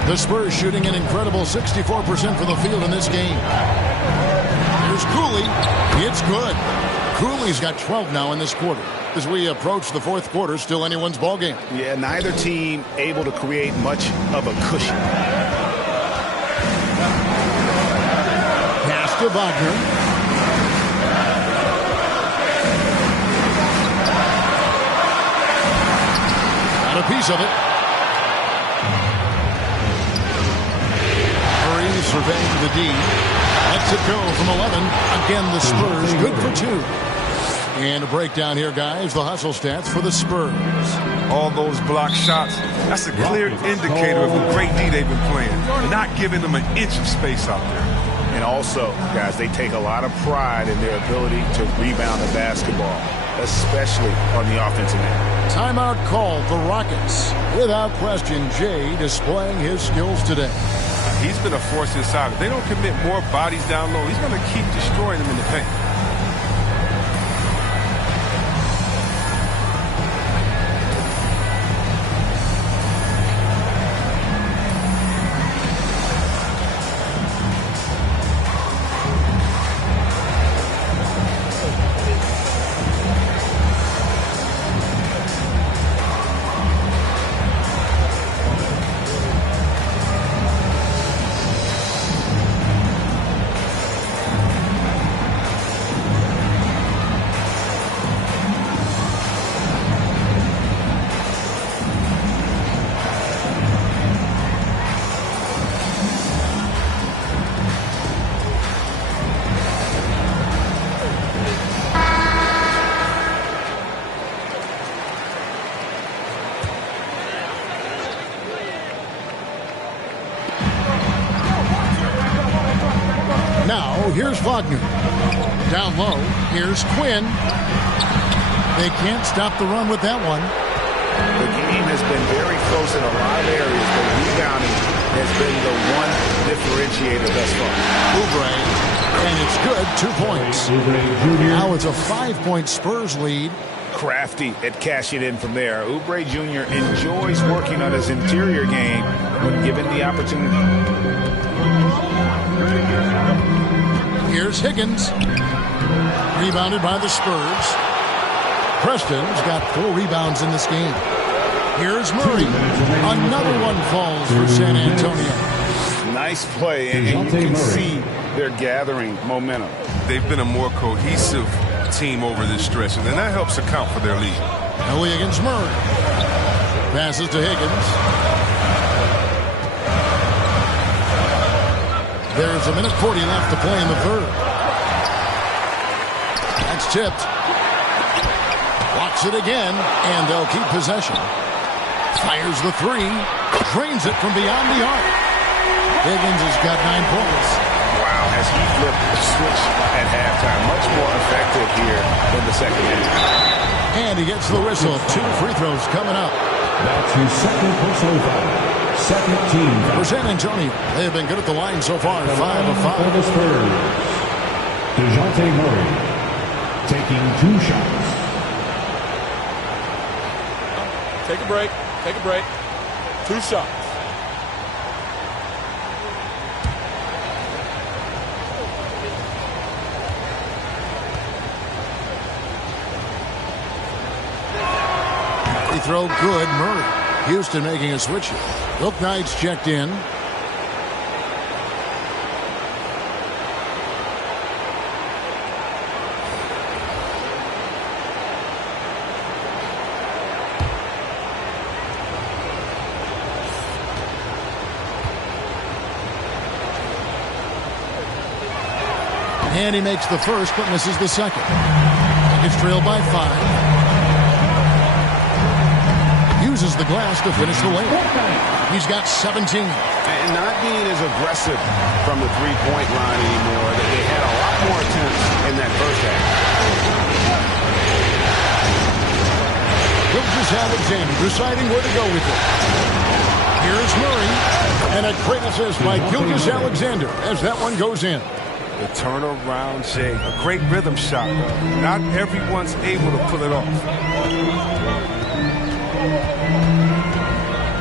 The Spurs shooting an incredible 64% from the field in this game. Here's Cooley. It's good. Cooley's got 12 now in this quarter. As we approach the fourth quarter, still anyone's ball game. Yeah, neither team able to create much of a cushion. Pass to Wagner. Got a piece of it. Murray surveying the D. Lets it go from 11. Again, the Spurs good for 2. And a breakdown here, guys. The hustle stats for the Spurs. All those block shots, that's a clear indicator of the great D they've been playing. Not giving them an inch of space out there. And also, guys, they take a lot of pride in their ability to rebound the basketball, especially on the offensive end. Timeout called the Rockets. Without question, Jay displaying his skills today. He's been a force inside. If they don't commit more bodies down low, he's going to keep destroying them in the paint. Here's Wagner. Down low, here's Quinn. They can't stop the run with that one. The game has been very close in a lot of areas, but rebounding has been the one differentiator thus far. Oubre, and it's good, 2 points. Now it's a 5-point Spurs lead. Crafty at cashing in from there. Oubre Jr. enjoys working on his interior game when given the opportunity. Here's Higgins. Rebounded by the Spurs. Preston's got 4 rebounds in this game. Here's Murray. Another one falls for San Antonio. Nice play, and you can see they're gathering momentum. They've been a more cohesive team over this stretch, and then that helps account for their lead. Ellie against Murray. Passes to Higgins. There's a minute 40 left to play in the third. That's tipped. Watch it again, and they'll keep possession. Fires the 3. Drains it from beyond the arc. Higgins has got 9 points. Wow, has he flipped the switch at halftime. Much more effective here in the second half. And he gets the whistle. 2 free throws coming up. That's his second personal foul. Second team. For San Antonio, they have been good at the line so far. 5 of 5. For the Spurs, DeJounte Murray taking 2 shots. Take a break. Take a break. 2 shots. Free throw good. Murray. Houston making a switch here. Look, Knight's checked in. And he makes the first, but misses the second. It's trailed by 5. Uses the glass to finish the layup. He's got 17. And not being as aggressive from the three-point line anymore. They had a lot more attempts in that first half. Gilgeous-Alexander deciding where to go with it. Here's Murray. And a great assist by Gilgeous-Alexander as that one goes in. The turnaround shake. A great rhythm shot. Not everyone's able to pull it off.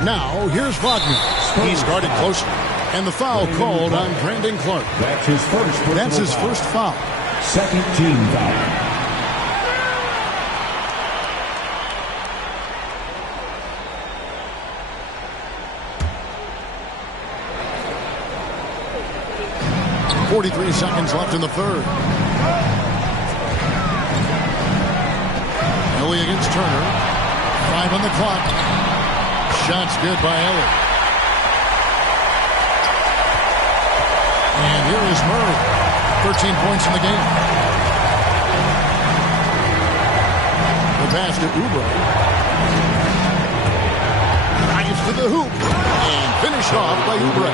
Now, here's Wagner. He started closer. And the foul called on Brandon Clark. That's his first. That's his first foul. Second team foul. .43 seconds left in the third. Ellie against Turner. 5 on the clock. Shots good by Ellie. And here is Murray. 13 points in the game. pass to Oubre. Drives to the hoop. And finished off by Oubre.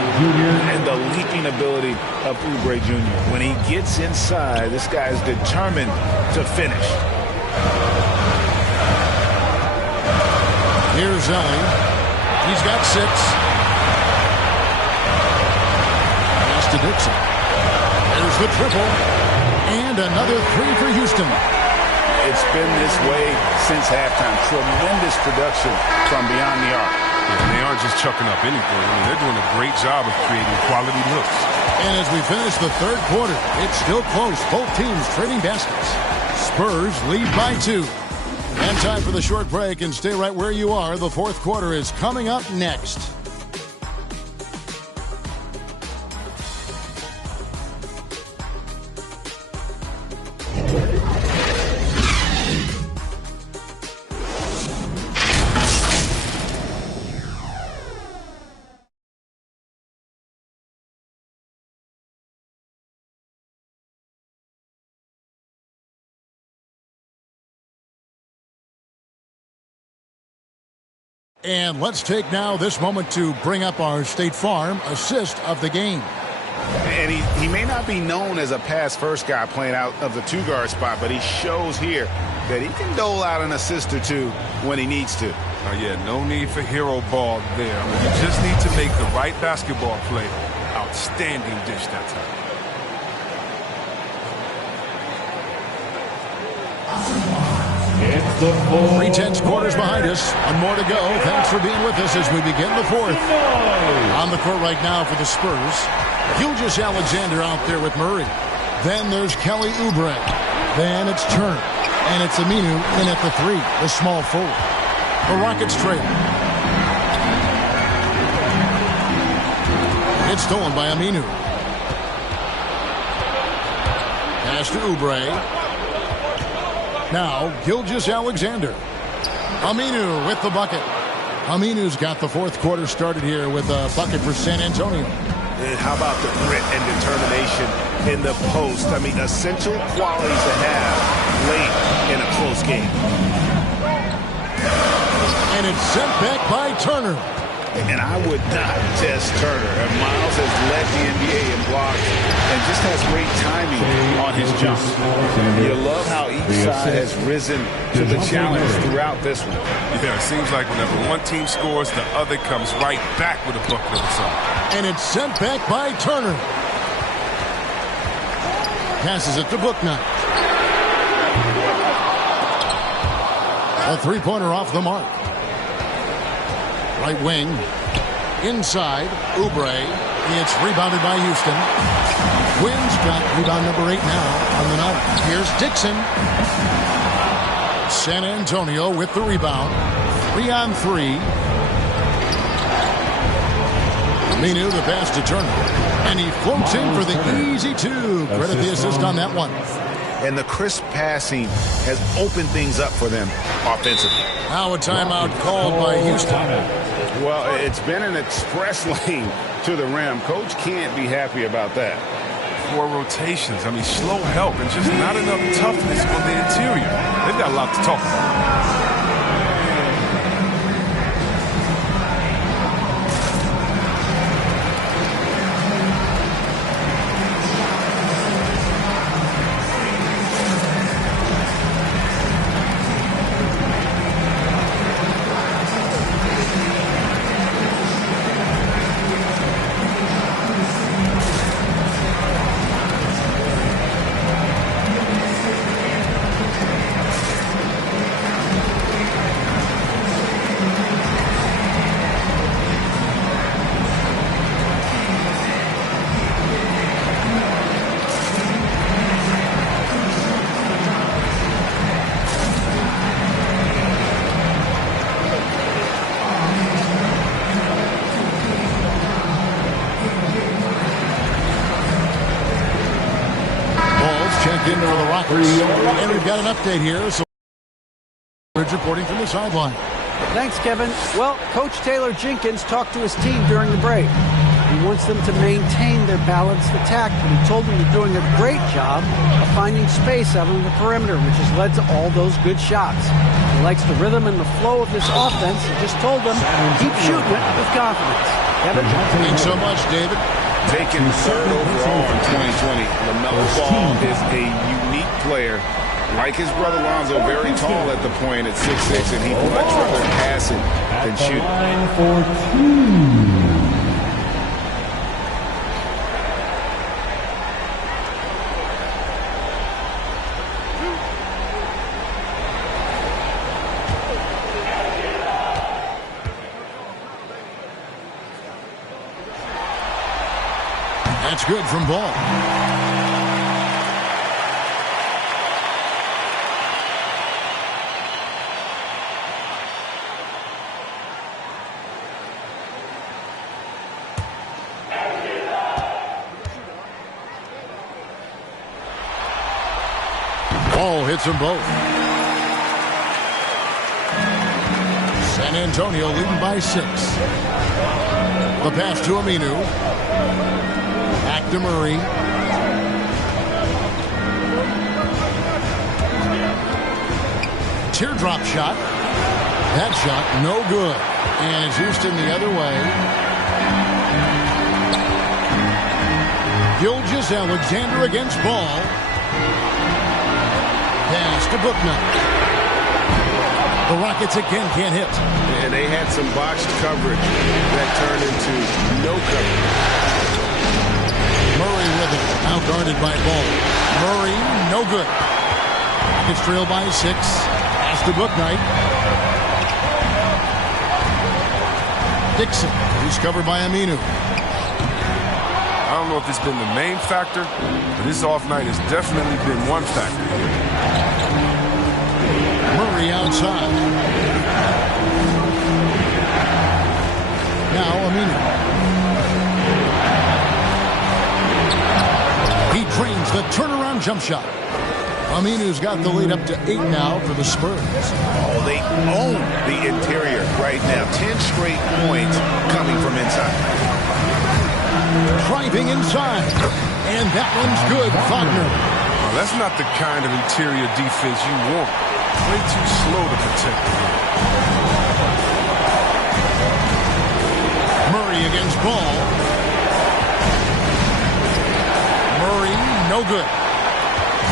And the leaping ability of Oubre Jr. When he gets inside, this guy's determined to finish. Here's Zelly. He's got 6. Pass to Dixon. There's the triple. And another 3 for Houston. It's been this way since halftime. Tremendous production from beyond the arc. And they aren't just chucking up anything. I mean, they're doing a great job of creating quality looks. And as we finish the third quarter, it's still close. Both teams trading baskets. Spurs lead by 2. And time for the short break, and stay right where you are. The fourth quarter is coming up next. And let's take now this moment to bring up our State Farm assist of the game. And he may not be known as a pass-first guy playing out of the 2-guard spot, but he shows here that he can dole out an assist or 2 when he needs to. Yeah, no need for hero ball there. I mean, you just need to make the right basketball play. Outstanding dish that time. It's the 3 tenths quarters behind us. One more to go. Thanks for being with us as we begin the fourth. On the court right now for the Spurs, Gilgeous Alexander out there with Murray. Then there's Kelly Oubre. Then it's Turner. And it's Aminu in at the 3, the small forward. The Rockets trail. It's stolen by Aminu. Pass to Oubre. Now, Gilgeous Alexander. Aminu with the bucket. Aminu's got the fourth quarter started here with a bucket for San Antonio. And how about the grit and determination in the post? I mean, essential qualities to have late in a close game. And it's sent back by Turner. And I would not test Turner. Miles has led the NBA in blocks and just has great timing on his jump. You love how each side has risen to the challenge throughout this one. Yeah, it seems like whenever one team scores, the other comes right back with a bucket of its own. And it's sent back by Turner. Passes it to Bouknight. A three-pointer off the mark. Right wing. Inside. Oubre. It's rebounded by Houston. Quinn's got rebound number 8 now on the night. Here's Dixon. San Antonio with the rebound. 3-on-3. Aminu the pass to Turner. And he floats in for the easy 2. Credit the assist on that one. And the crisp passing has opened things up for them offensively. Now a timeout called by Houston. Well, it's been an express lane to the rim. Coach can't be happy about that. 4 rotations. I mean, slow help and just not enough toughness on the interior. They've got a lot to talk about. Into the Rockets. And we've got an update here. So reporting from the sideline. Thanks, Kevin. Well, Coach Taylor Jenkins talked to his team during the break. He wants them to maintain their balanced attack, but he told them they're doing a great job of finding space out on the perimeter, which has led to all those good shots. He likes the rhythm and the flow of this offense. He just told them, keep shooting it with confidence. Kevin? Thanks so much, David. Taken third overall in 2020, LaMelo Ball is a unique player. Like his brother Lonzo, very tall at the point at 6'6", and he'd much rather pass it than shoot it. Line for two. That's good from Ball. Ball hits them both. San Antonio leading by 6. The pass to Aminu. Back to Murray. Teardrop shot. That shot no good. And it's Houston the other way. Gilgeous-Alexander against Ball. Pass to Booknight. The Rockets again can't hit. And they had some botched coverage that turned into no coverage. Murray with it. Now guarded by Ball. Murray, no good. Rockets trail by 6. Pass to Booknight. Dixon, who's covered by Aminu. I don't know if it's been the main factor, but this off night has definitely been one factor. Murray outside. Now Aminu. He drains the turnaround jump shot. Aminu's got the lead up to 8 now for the Spurs. Oh, they own the interior right now. 10 straight points coming from inside. Driving inside. And that one's good, Wagner. Oh, that's not the kind of interior defense you want. Way too slow to protect. Murray against Ball. Murray, no good.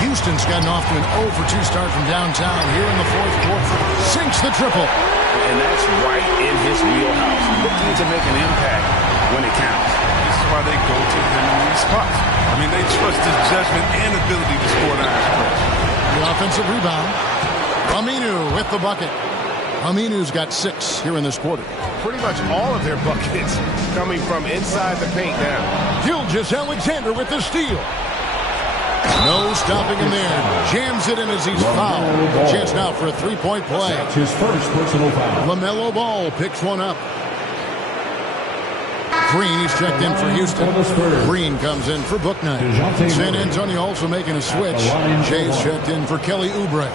Houston's gotten off to an 0-for-2 start from downtown here in the fourth quarter. Sinks the triple. And that's right in his wheelhouse. Looking to make an impact when it counts. This is why they go to him in these spots. I mean, they trust his judgment and ability to score the high score. The offensive rebound. Aminu with the bucket. Aminu's got 6 here in this quarter. Pretty much all of their buckets coming from inside the paint now. Gilgeous-Alexander with the steal. No stopping him there. Jams it in as he's fouled. Chance now for a 3-point play. That's his first personal foul. LaMelo Ball picks one up. Green is checked in for Houston. Green comes in for Booknight. San Antonio also making a switch. Jay's checked in for Kelly Oubre.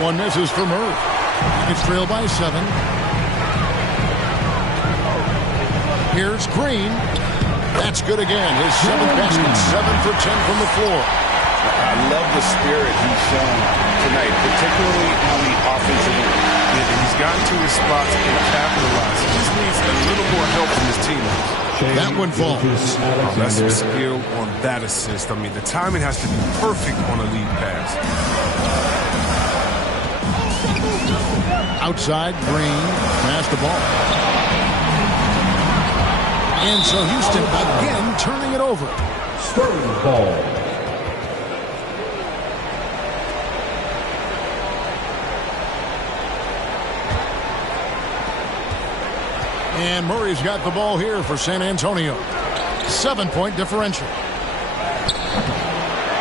One misses for Murray. It's trailed by 7. Here's Green. That's good again. His 7th basket, 7 for 10 from the floor. I love the spirit he's shown tonight, particularly on the offensive end. He's gotten to his spots and capitalized. He just needs a little more help from his teammates. That one falls. Oh, that's some skill on that assist. I mean, the timing has to be perfect on a lead pass. Outside, Green, pass the ball. And so Houston again turning it over. Spurs ball. And Murray's got the ball here for San Antonio. 7-point differential.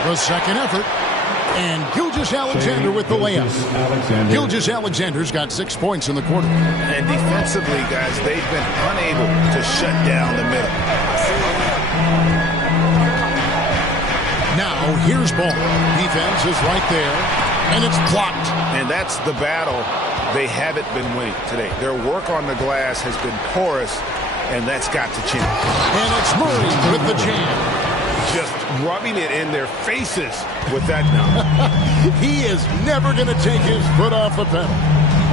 The second effort. And Gilgeous-Alexander with the layup. Gilgeous-Alexander's got 6 points in the quarter. And defensively, guys, they've been unable to shut down the middle. Now, here's ball. Defense is right there, and it's blocked. And that's the battle they haven't been winning today. Their work on the glass has been porous, and that's got to change. And it's Murray with the jam. Just rubbing it in their faces with that number. He is never going to take his foot off the pedal.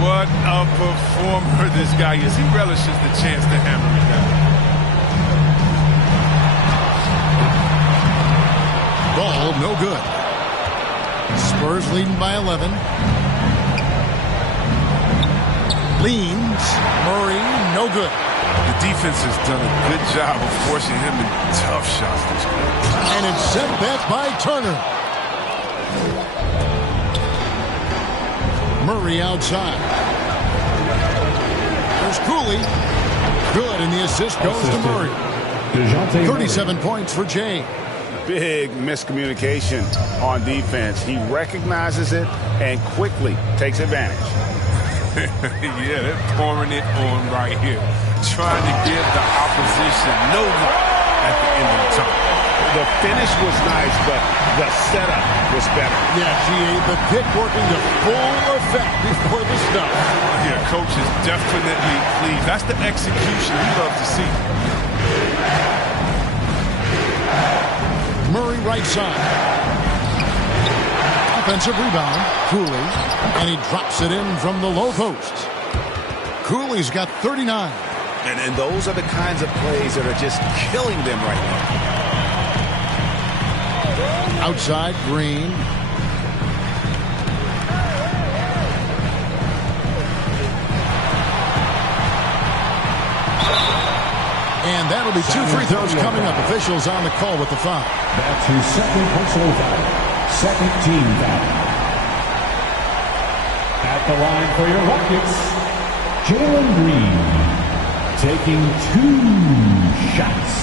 What a performer this guy is. He relishes the chance to hammer it down. Ball, no good. Spurs leading by 11. Leans. Murray, no good. The defense has done a good job of forcing him in tough shots this quarter. And it's sent back by Turner. Murray outside. There's Cooley. Good, and the assist goes to Murray. 37 points for Jay. Big miscommunication on defense. He recognizes it and quickly takes advantage. Yeah, they're pouring it on right here. Trying to give the opposition no more at the end of the time. The finish was nice, but the setup was better. Yeah, GA, the pick working to full effect before the stuff. Yeah, coach is definitely pleased. That's the execution we love to see. Murray right side. Offensive rebound, Cooley, and he drops it in from the low post. Cooley's got 39. And those are the kinds of plays that are just killing them right now. Outside, Green. And that'll be 2 free throws coming up. Officials on the call with the foul. That's his second personal foul. Second team foul. At the line for your Rockets, Jalen Green. Taking 2 shots.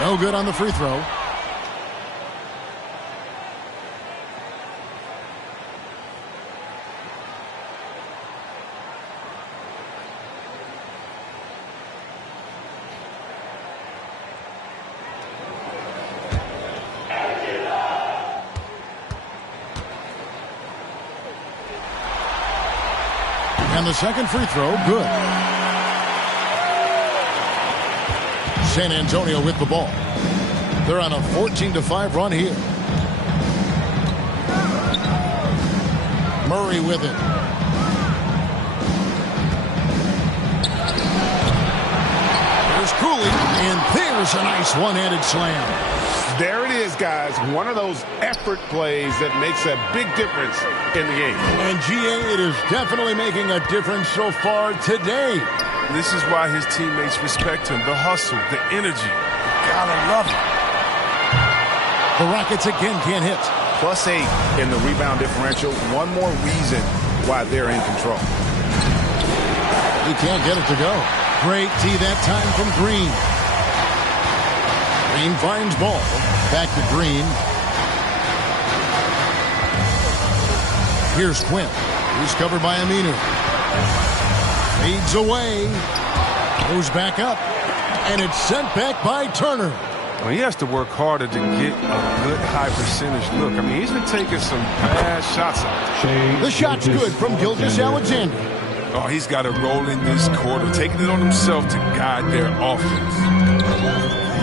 No good on the free throw. And the second free throw, good. San Antonio with the ball. They're on a 14-5 run here. Murray with it. There's Cooley, and there's a nice one-handed slam. There it is, guys. One of those effort plays that makes a big difference in the game. And GA, it is definitely making a difference so far today. This is why his teammates respect him. The hustle, the energy. Gotta love it. The Rockets again can't hit. +8 in the rebound differential. One more reason why they're in control. He can't get it to go. Great tee that time from Green. Green finds ball. Back to Green. Here's Quinn. He's covered by Aminu. Leads away. Goes back up. And it's sent back by Turner. Well, he has to work harder to get a good high percentage look. I mean, he's been taking some bad shots out. The shot's good from Gilgeous-Alexander. Oh, he's got to roll in this quarter, taking it on himself to guide their offense.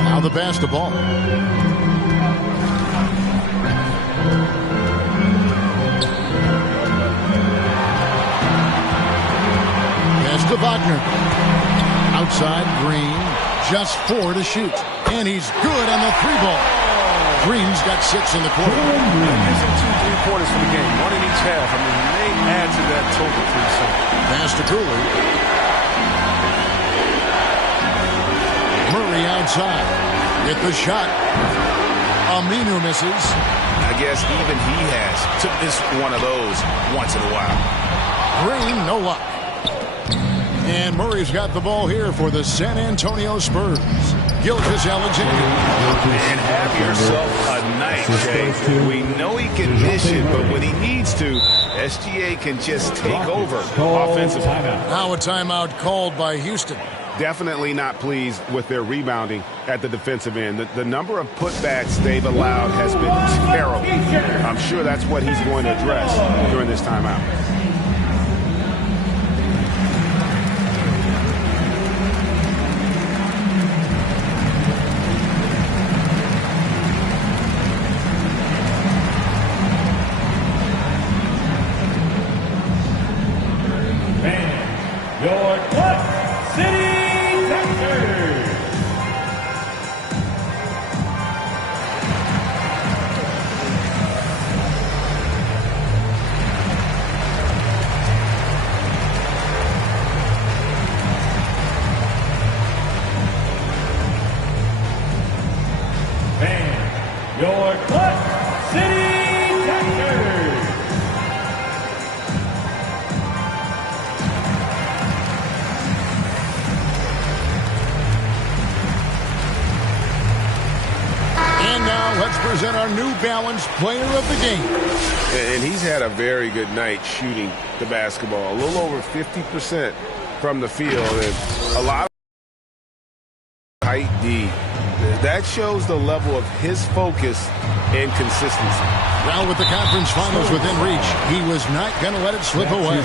Now the pass to ball. Pass to Wagner. Outside, Green. Just 4 to shoot. And he's good on the 3-ball. Green's got 6 in the quarter. Using 2 3-pointers for the game, 1 in each half. I mean, he may add to that total pretty soon. Pass to Cooley. Murray outside. Hit the shot. Aminu misses. I guess even he has to miss one of those once in a while. Green, no luck. And Murray's got the ball here for the San Antonio Spurs. Gilgeous-Alexander. And have yourself a night, Jay. We know he can dish it, but when he needs to, SGA can just take over offensively. Now a timeout called by Houston. Definitely not pleased with their rebounding at the defensive end. The number of putbacks they've allowed has been terrible. I'm sure that's what he's going to address during this timeout. Present our New Balance player of the game. And he's had a very good night shooting the basketball. A little over 50% from the field and a lot of tight D. That shows the level of his focus and consistency. Well, with the conference finals within reach, he was not going to let it slip away.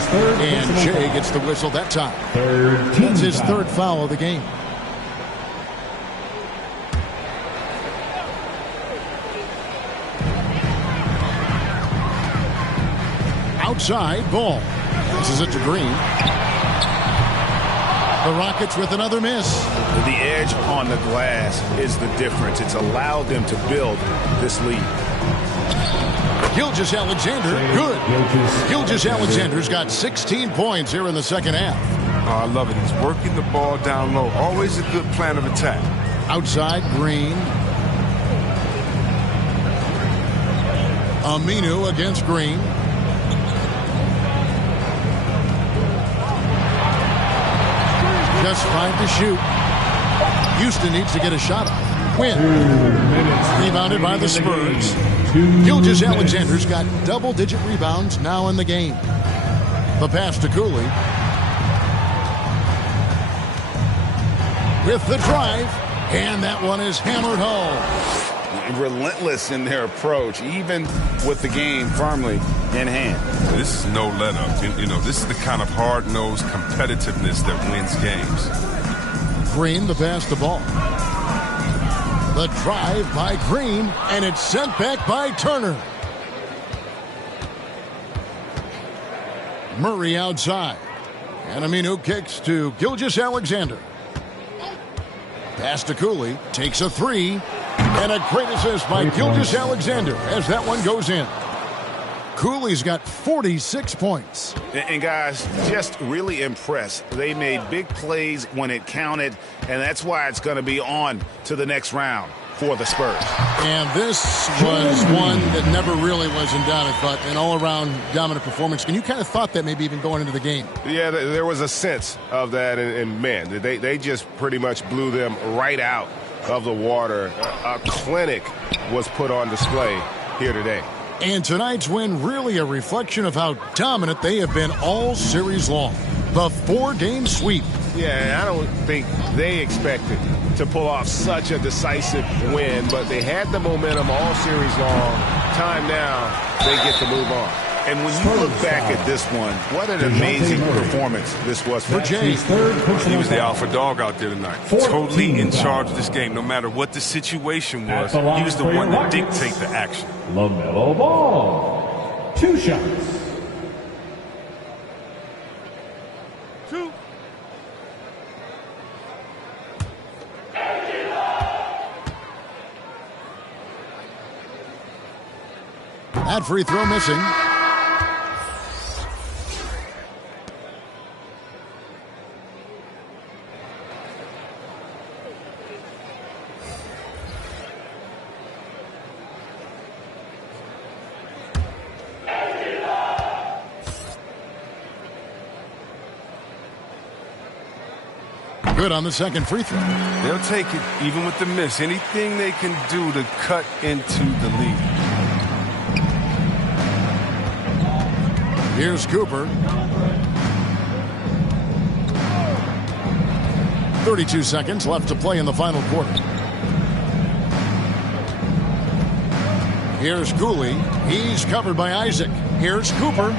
And Shea gets the whistle that time. That's his third foul of the game. Outside, ball. This is it to Green. The Rockets with another miss. The edge on the glass is the difference. It's allowed them to build this lead. Gilgeous-Alexander, good. Gilgeous-Alexander's got 16 points here in the second half. Oh, I love it. He's working the ball down low. Always a good plan of attack. Outside, Green. Aminu against Green. Just 5 to shoot. Houston needs to get a shot off. Win. Rebounded by the Spurs. Gilgeous-Alexander's got double-digit rebounds now in the game. The pass to Cooley. With the drive. And that one is hammered home. Relentless in their approach, even with the game firmly in hand. This is no let-up. You know, this is the kind of hard-nosed competitiveness that wins games. Green, the pass to ball. The drive by Green, and it's sent back by Turner. Murray outside. And Aminu kicks to Gilgeous-Alexander. Pass to Cooley, takes a three. And a great assist by Gilgeous-Alexander as that one goes in. Cooley's got 46 points. And guys, just really impressed. They made big plays when it counted, and that's why it's going to be on to the next round for the Spurs. And this was one that never really was in doubt, I thought, an all-around dominant performance. And you kind of thought that maybe even going into the game. Yeah, there was a sense of that, and man, they just pretty much blew them right out of the water. A clinic was put on display here today. And tonight's win really a reflection of how dominant they have been all series long. The 4-game sweep. Yeah, I don't think they expected to pull off such a decisive win, but they had the momentum all series long. Time now, they get to move on. And when you look back at this one, what an amazing performance this was for Jay. He was the alpha dog out there tonight. Totally in charge of this game. No matter what the situation was, he was the one to dictate the action. LaMelo Ball. 2 shots. That free throw missing. Good on the second free throw. They'll take it, even with the miss. Anything they can do to cut into the lead. Here's Cooper. 32 seconds left to play in the final quarter. Here's Cooley. He's covered by Isaac. Here's Cooper.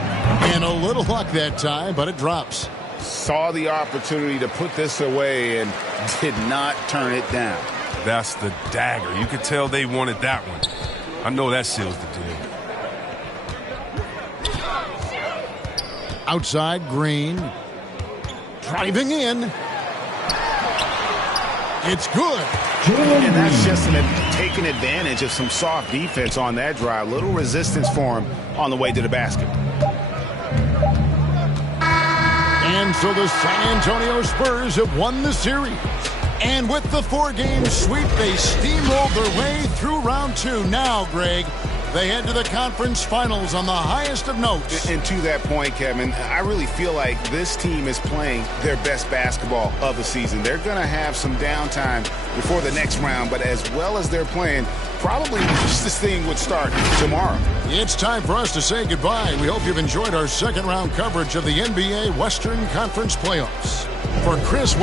And a little luck that time, but it drops. Saw the opportunity to put this away and did not turn it down. That's the dagger. You could tell they wanted that one. I know that seals the deal. Outside, Green. Driving in. It's good. And that's just taking advantage of some soft defense on that drive. Little resistance for him on the way to the basket. And so the San Antonio Spurs have won the series. And with the 4-game sweep, they steamrolled their way through round 2. Now, Greg, they head to the conference finals on the highest of notes. And to that point, Kevin, I really feel like this team is playing their best basketball of the season. They're going to have some downtime before the next round, but as well as they're playing, probably this thing would start tomorrow. It's time for us to say goodbye. We hope you've enjoyed our second round coverage of the NBA Western Conference playoffs. For Chris